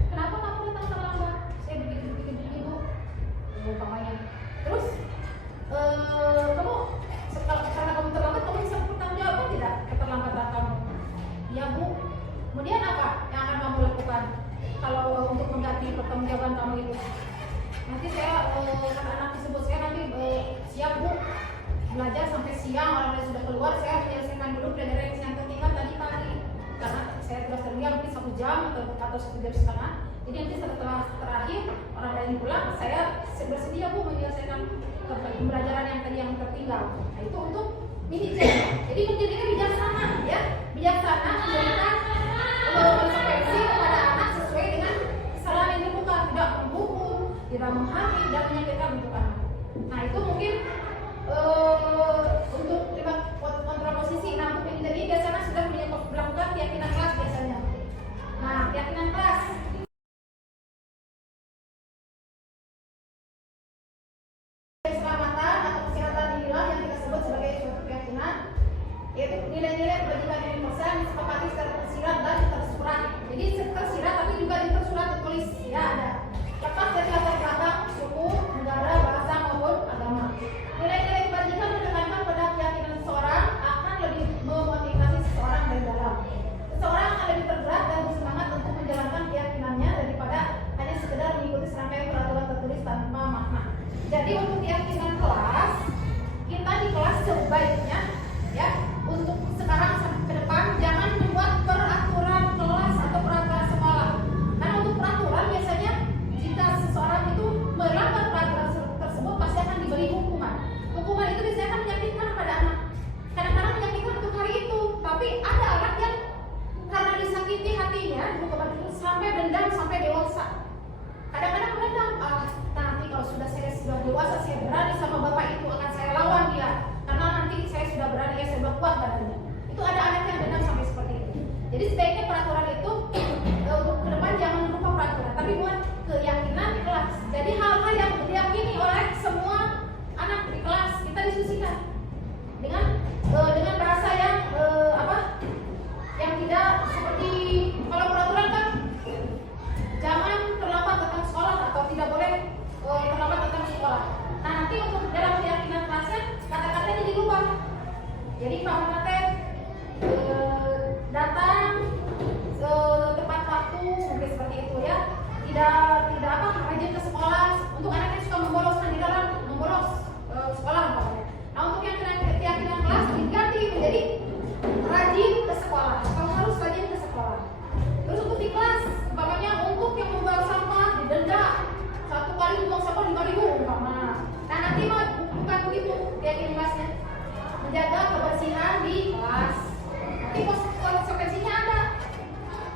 kenapa kamu datang terlambat? Saya begitu umpamanya. Terus kamu karena kamu terlambat, kamu bisa bertanggung jawab tidak keterlambatan kamu? Ya Bu. Kemudian apa yang akan kamu lakukan kalau untuk mengganti pertanggungjawaban kamu itu? Nanti saya kata anak tersebut, saya nanti siap Bu belajar sampai siang, orang sudah keluar, saya menyelesaikan dulu pelajaran yang tertinggal tadi pagi karena saya sudah terlihat mungkin 1 jam atau 1 jam setengah. Jadi nanti setelah terakhir orang lain pulang, saya bersedia Bu menyelesaikan pembelajaran yang tadi yang tertinggal. Nah itu untuk mini check. Jadi menjadinya bijaksana, ya, bijaksana memberikan konsekuensi kepada anak sesuai dengan kesalahan yang dilakukan, tidak menghukum, tidak menghakimi, tidak menyakitkan untuk anak. Nah itu mungkin untuk kontraposisi. Nah untuk mini tadi biasanya sudah melakukan keyakinan kelas biasanya. Nah keyakinan kelas keselamatan atau kesehatan inilah yang kita sebut sebagai suatu keyakinan, yaitu nilai-nilai kebajikan yang universal disepakati secara tersirat dan tersurat. Jadi tersirat tapi juga tersurat tertulis, ya ada. Lepas dari latar belakang suku, negara, bahasa maupun agama. Nilai-nilai kebajikan menekankan pada keyakinan seseorang akan lebih memotivasi seseorang dari dalam. Seseorang akan lebih tergerak dan bersemangat untuk menjalankan keyakinannya daripada hanya sekedar mengikuti serangkaian peraturan tertulis tanpa makna. Jadi untuk keyakinan kelas, kita di kelas sebaiknya ya untuk sekarang sampai ke depan jangan membuat peraturan kelas atau peraturan sekolah. Karena untuk peraturan biasanya jika seseorang itu melanggar peraturan tersebut pasti akan diberi hukuman. Hukuman itu biasanya akan menyakitkan pada anak. Kadang-kadang menyakitkan untuk hari itu, tapi ada anak yang karena disakiti hatinya sampai dendam sampai dewasa. Kadang-kadang dendam, nanti kalau sudah dewasa saya berani sama bapak itu akan saya lawan dia karena nanti saya sudah berani, saya sudah kuat badannya. Itu ada anak yang dendam sampai seperti itu. Jadi sebaiknya peraturan itu untuk ke depan jangan lupa peraturan, tapi buat keyakinan di kelas. Jadi hal-hal yang diyakini oleh semua anak di kelas kita diskusikan dengan bahasa yang yang tidak seperti kalau peraturan kan jangan terlambat datang sekolah atau tidak boleh terlambat datang sekolah. Nah nanti untuk dalam keyakinan kelasnya kata-katanya dirubah. Jadi Pak Mate datang tepat waktu mungkin seperti itu ya. Tidak rajin ke sekolah. Untuk anak yang suka memboloskan di dalam membolos sekolah. Nah untuk yang keyakinan kelas diganti menjadi rajin ke sekolah. Kamu harus rajin ke sekolah. Terus untuk di kelas, umpamanya untuk yang membuang sampah didenda 1 kali buang sampah 5.000 umpamanya. Nah nanti mah bukan begitu keyakinan kelasnya. Menjaga kebersihan di kelas. Nanti konsekuensinya ada.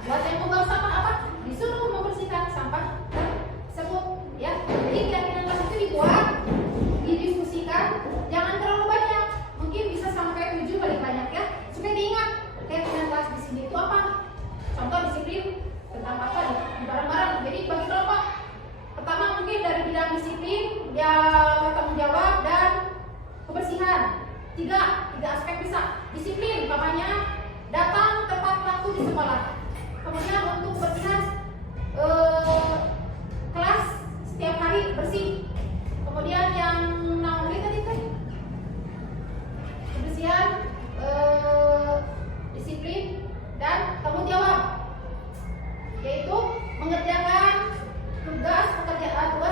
Buat yang membuang sampah apa? Disuruh membersihkan sampah tersebut. Ya. Jadi keyakinan kelas itu dibuat, didiskusikan, jangan terlalu banyak. Mungkin bisa sampai 7 kali banyak ya. Supaya diingat keyakinan kelas di sini itu apa? Contoh disiplin tentang apa? Barang-barang. Jadi bagi kelompok pertama mungkin dari bidang disiplin, ya tanggung jawab dan kebersihan. Tiga aspek bisa. Disiplin, umpamanya datang tepat waktu di sekolah. Kemudian untuk kebersihan kelas setiap hari bersih. Kemudian yang namanya tadi kan kebersihan, disiplin dan tanggung jawab, yaitu mengerjakan tugas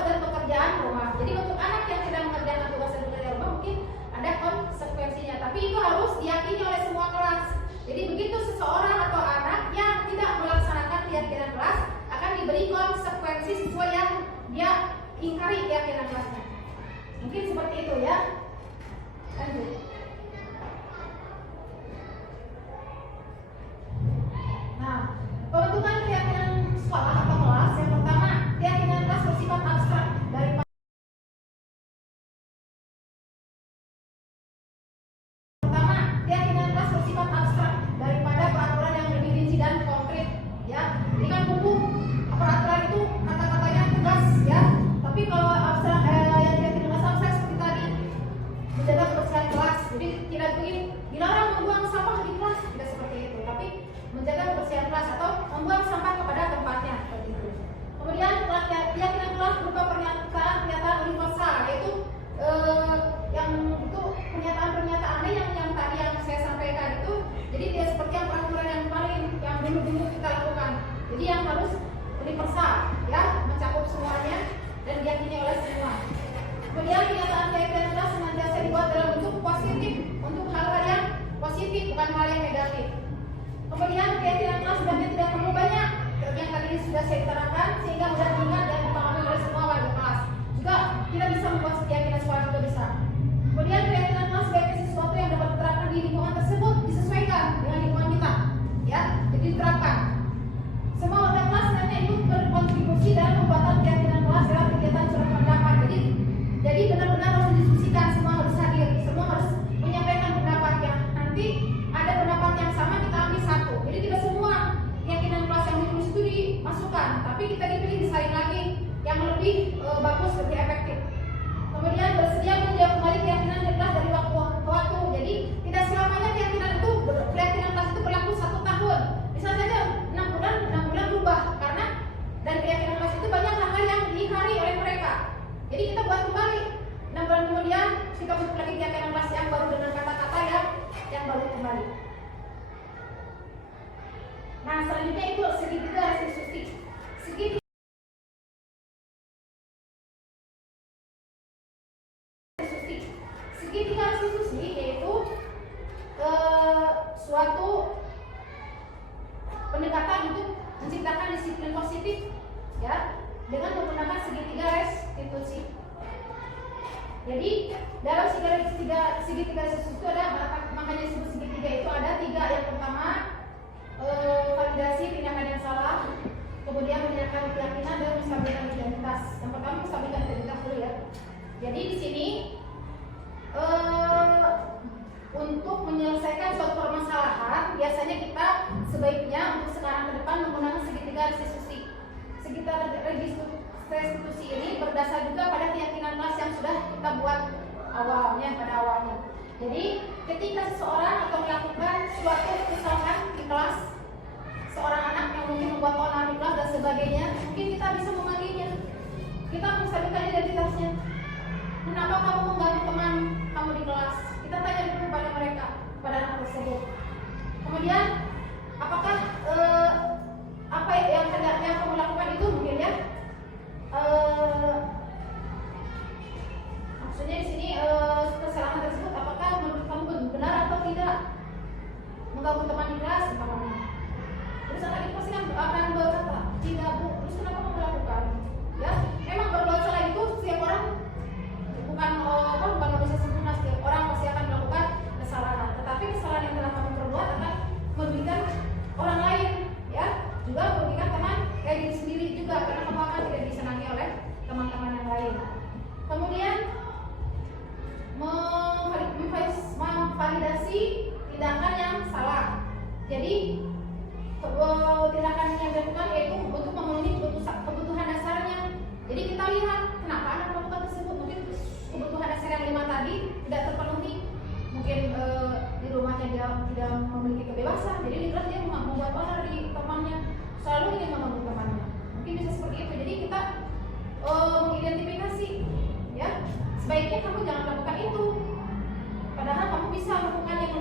dan pekerjaan rumah. Jadi untuk anak yang tidak mengerjakan tugas dan pekerjaan rumah mungkin ada konsekuensinya, tapi itu harus diyakini oleh semua kelas. Jadi begitu seseorang atau anak yang tidak melaksanakan keyakinan kelas akan diberi konsekuensi sesuai yang dia ingkari keyakinan kelasnya. Mungkin seperti itu ya. Lanjut. Nah, pembentukan keyakinan sekolah atau kelas yang pertama, keyakinan kelas bersifat abstrak daripada peraturan yang lebih rinci dan konkret. Ya, ini kan buku peraturan itu kata-katanya tegas ya. Tapi kalau abstrak yang keyakinan kelas abstrak seperti tadi, Jadi yang harus universal, ya, mencakup semuanya dan diyakini oleh semua. Kemudian kenyataan keyakinan kelas senantiasa dibuat dalam bentuk positif untuk hal-hal yang positif, bukan hal yang negatif. Kemudian keyakinan kelas sebenarnya tidak terlalu banyak yang tadi sudah saya terangkan, sehingga mudah diingat dan dipahami oleh semua warga kelas. Juga tidak bisa membuat keyakinan sekolah itu besar. Kemudian keyakinan kelas sebagai sesuatu yang dapat diterapkan di lingkungan tersebut disesuaikan dengan lingkungan kita, ya, jadi diterapkan. Semua warga kelas nanti ikut berkontribusi dalam pembuatan keyakinan kelas dalam kegiatan surat pendapat. Jadi benar-benar harus didiskusikan, semua harus hadir, semua harus menyampaikan pendapatnya. Nanti ada pendapat yang sama kita ambil satu. Jadi tidak semua keyakinan kelas yang ditulis itu dimasukkan, tapi kita dipilih disaring lagi yang lebih bagus, lebih efektif. Kemudian bersedia menjawab kembali keyakinan kelas dari waktu ke waktu. Jadi tidak selamanya keyakinan kelas itu berlaku 1 tahun. Bisa saja 6 bulan berubah, karena dari keyakinan kelas itu banyak hal-hal yang diingkari oleh mereka. Jadi kita buat kembali 6 bulan kemudian kita bentuk lagi keyakinan kelas yang baru dengan kata-kata yang baru kembali. Nah, selanjutnya itu segitiga restitusi. Segitiga restitusi yaitu suatu pendekatan untuk menciptakan disiplin positif, ya, dengan menggunakan segitiga restitusi. Jadi dalam segitiga restitusi itu ada, makanya disebut segitiga, itu ada 3. Yang pertama validasi tindakan yang salah, kemudian menyatakan keyakinan dan menstabilkan identitas. Yang pertama menstabilkan identitas dulu, ya. Jadi di sini untuk menyelesaikan suatu permasalahan, biasanya kita sebaiknya untuk sekarang ke depan menggunakan segitiga restitusi. Segitiga restitusi ini berdasar juga pada keyakinan kelas yang sudah kita buat pada awalnya. Jadi ketika seseorang atau melakukan suatu kesalahan di kelas, seorang anak yang mungkin membuat onar di kelas dan sebagainya, mungkin kita bisa memanggilnya, kita menstabilkan identitasnya. Kenapa kamu mengganggu teman kamu di kelas? Kita tanya dulu pada mereka, pada anak tersebut. Kemudian, apakah apa yang kamu lakukan itu mungkin, ya? Maksudnya di sini kesalahan tersebut apakah menurut kamu benar atau tidak? Mengganggu teman di kelas, umpamanya. Terus anak itu pasti akan berkata, tidak bu, terus kenapa kamu lakukan? Ya, memang berbuat salah itu setiap orang bukan manusia sempurna, setiap orang pasti akan melakukan kesalahan. Tetapi kesalahan yang telah kamu perbuat akan merugikan orang lain, ya, juga merugikan teman diri sendiri juga, karena kamu akan tidak disenangi oleh teman-teman yang lain. Kemudian memvalidasi tindakan yang salah. Jadi tindakan yang dilakukan yaitu untuk memenuhi kebutuhan dasarnya. Jadi kita lihat kenapa anak melakukan tersebut. Mungkin kebutuhan dasar yang 5 tadi tidak terpenuhi. Mungkin di rumahnya dia tidak memiliki kebebasan, jadi di kelas dia membuat onar di temannya, selalu ingin mengganggu temannya. Mungkin bisa seperti itu. Jadi kita mengidentifikasi, ya, sebaiknya kamu jangan lakukan itu. Padahal kamu bisa melakukan yang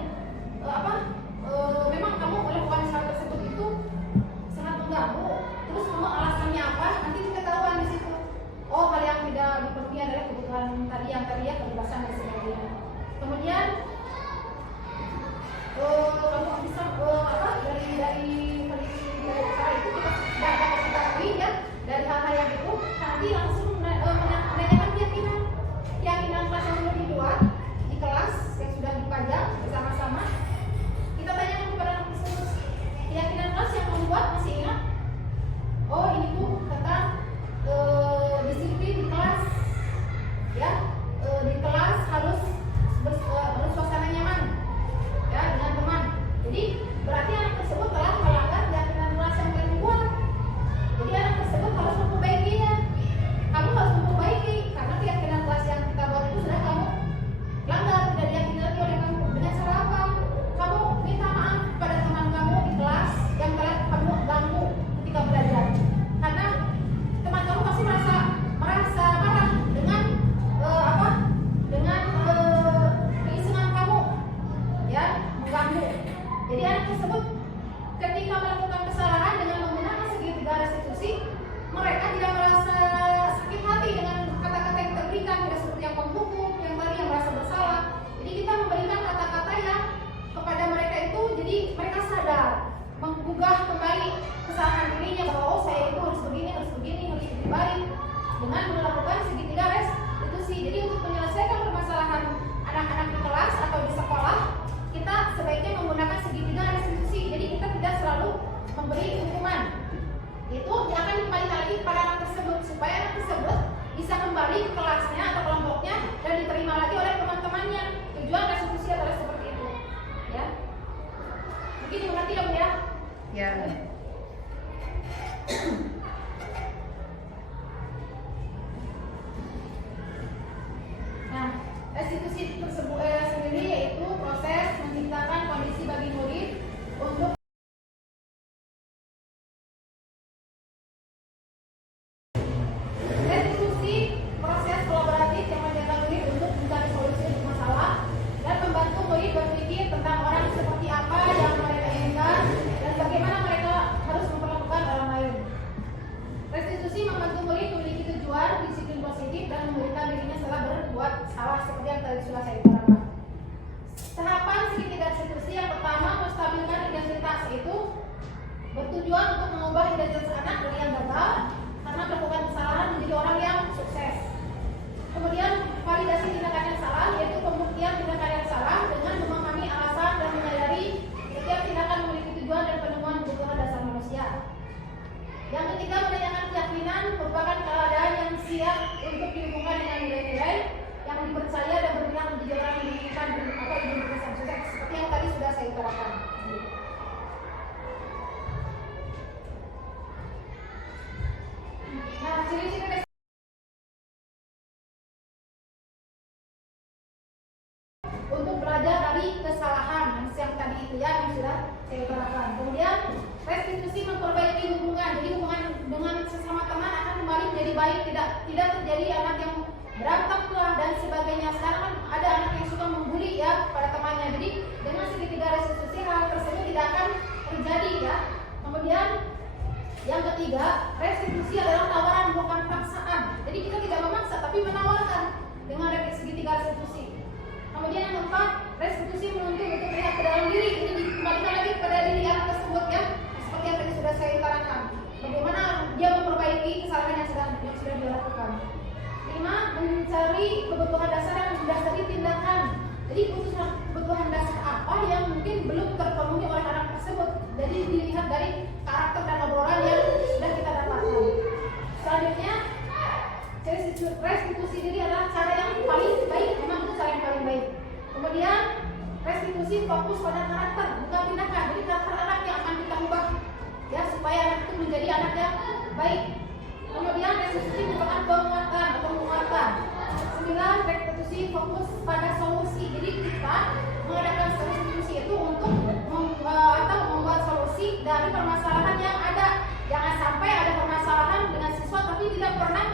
memang kamu melakukan kembali kesalahan dirinya bahwa oh saya itu harus begini baik dengan melakukan segitiga restitusi. Jadi untuk menyelesaikan permasalahan anak-anak di kelas atau di sekolah, kita sebaiknya menggunakan segitiga restitusi. Jadi kita tidak selalu memberi hukuman. Itu akan kembali lagi kepada anak tersebut supaya anak tersebut bisa kembali ke kelasnya atau kelompoknya dan diterima lagi oleh teman-temannya. Tujuan restitusi adalah seperti itu, ya. Mungkin dimengerti dong ya? Ya. Nah, restitusi tersebut sendiri yaitu proses menciptakan kondisi bagi murid untuk restitusi, proses kolaboratif yang menjaga murid untuk mencari solusi untuk masalah dan membantu murid berpikir tentang orang seperti apa yang mereka inginkan dan bagaimana mereka harus memperlakukan orang lain. Restitusi membantu murid memiliki tujuan, disiplin positif dan memberikan dirinya setelah berbuat salah seperti yang tadi sudah saya terangkan. Tahapan segitiga restitusi yang pertama menstabilkan identitas, yaitu bertujuan untuk mengubah identitas anak dari yang gagal karena melakukan kesalahan menjadi orang yang sukses. Kemudian validasi tindakan yang salah, yaitu pembuktian tindakan yang salah dengan memahami alasan dan menyadari setiap tindakan memiliki tujuan dan penemuan kebutuhan dasar manusia. Yang ketiga, menanyakan keyakinan merupakan keadaan yang siap untuk dihubungkan dengan nilai-nilai yang dipercaya dan berminat menjadi orang yang menginginkan identitas yang sukses, seperti yang tadi sudah saya utarakan. Nah, ciri-ciri untuk belajar dari kesalahan yang tadi itu ya yang sudah saya utarakan. Kemudian restitusi memperbaiki hubungan. Jadi hubungan dengan sesama teman akan kembali menjadi baik, tidak terjadi anak yang berantem lah dan sebagainya. Sekarang kan ada anak yang suka membuli ya pada temannya. Jadi dengan segitiga restitusi hal tersebut tidak akan terjadi ya. Kemudian yang ketiga, restitusi adalah tawaran bukan paksaan. Jadi kita tidak memaksa tapi menawarkan dengan segitiga restitusi. Kemudian yang keempat, restitusi menuntut untuk melihat ke dalam diri. Ini dikembalikan lagi kepada diri anak tersebut ya, seperti yang tadi sudah saya utarakan. Bagaimana dia memperbaiki kesalahan yang sudah dia lakukan. 5. Mencari kebutuhan dasar yang mendasari tindakan. Jadi kebutuhan dasar apa yang mungkin belum terpenuhi oleh anak tersebut. Jadi dilihat dari karakter dan obrolan yang sudah kita dapatkan. Selanjutnya, restitusi diri adalah cara yang paling baik. Memang itu cara yang paling baik. Kemudian restitusi fokus pada karakter, bukan tindakan. Jadi karakter anak yang akan kita ubah ya supaya anak itu menjadi anak yang baik. Kemudian restitusi merupakan penguatan. 9. Restitusi fokus pada solusi. Jadi kita mengadakan restitusi itu untuk membuat solusi dari permasalahan yang ada. Jangan sampai ada permasalahan dengan siswa tapi tidak pernah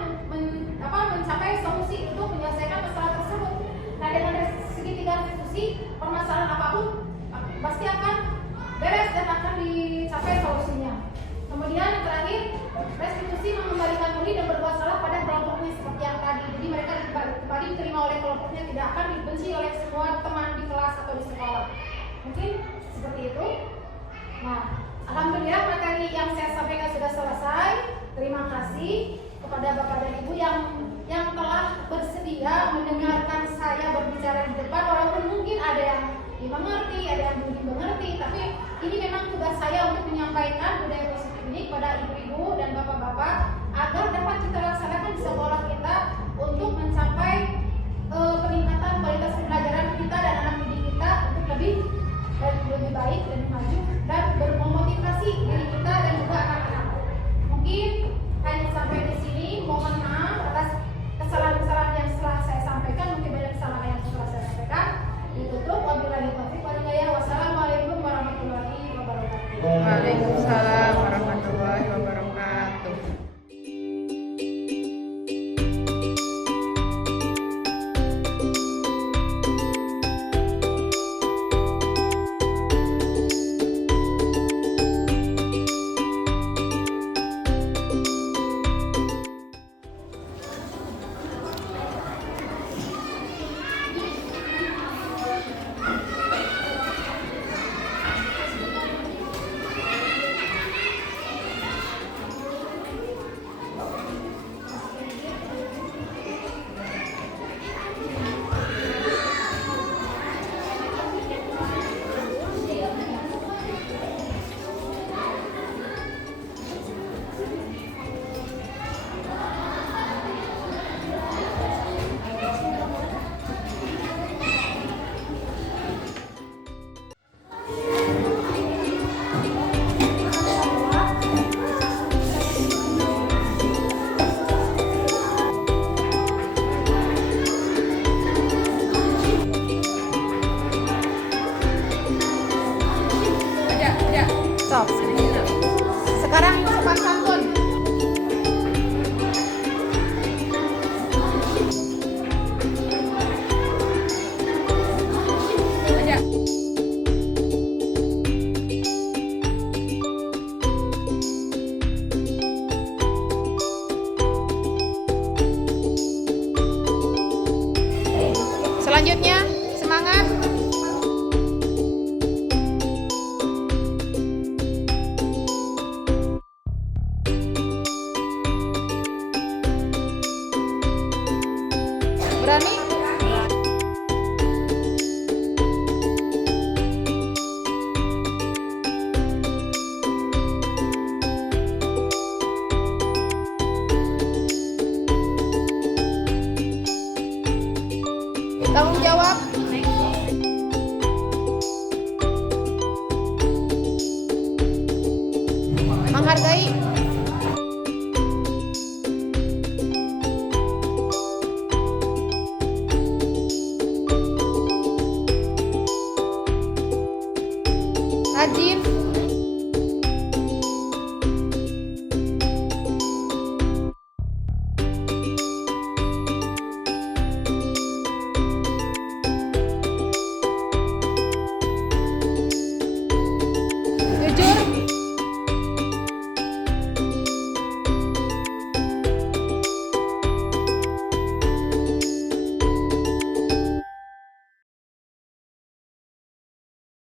mencapai solusi untuk menyelesaikan masalah tersebut. Nah, dengan segitiga restitusi, permasalahan apapun pasti akan beres dan akan dicapai solusinya. Kemudian yang terakhir, restitusi mengembalikan murid yang berbuat salah pada kelompoknya seperti yang tadi. Jadi mereka kembali diterima oleh kelompoknya, tidak akan dibenci oleh semua teman di kelas atau di sekolah. Mungkin seperti itu. Nah, alhamdulillah materi yang saya sampaikan sudah selesai. Terima kasih kepada Bapak dan Ibu yang telah bersedia mendengarkan saya berbicara di depan, walaupun mungkin ada yang dimengerti, ada yang belum dimengerti, tapi ini memang tugas saya untuk menyampaikan budaya positif ini kepada ibu-ibu dan bapak-bapak agar dapat kita laksanakan di sekolah kita untuk mencapai peningkatan kualitas pembelajaran kita dan anak didik kita untuk lebih baik, lebih maju dan memotivasi diri kita dan juga anak-anak. Mungkin hanya sampai di sini. Mohon maaf atas kesalahan-kesalahan yang setelah saya sampaikan. Mungkin banyak kesalahan yang setelah saya sampaikan. Ditutup. Wabillahi taufiq wal hidayah. Wassalamualaikum warahmatullahi wabarakatuh. Waalaikumsalam warahmatullahi wabarakatuh. menghargai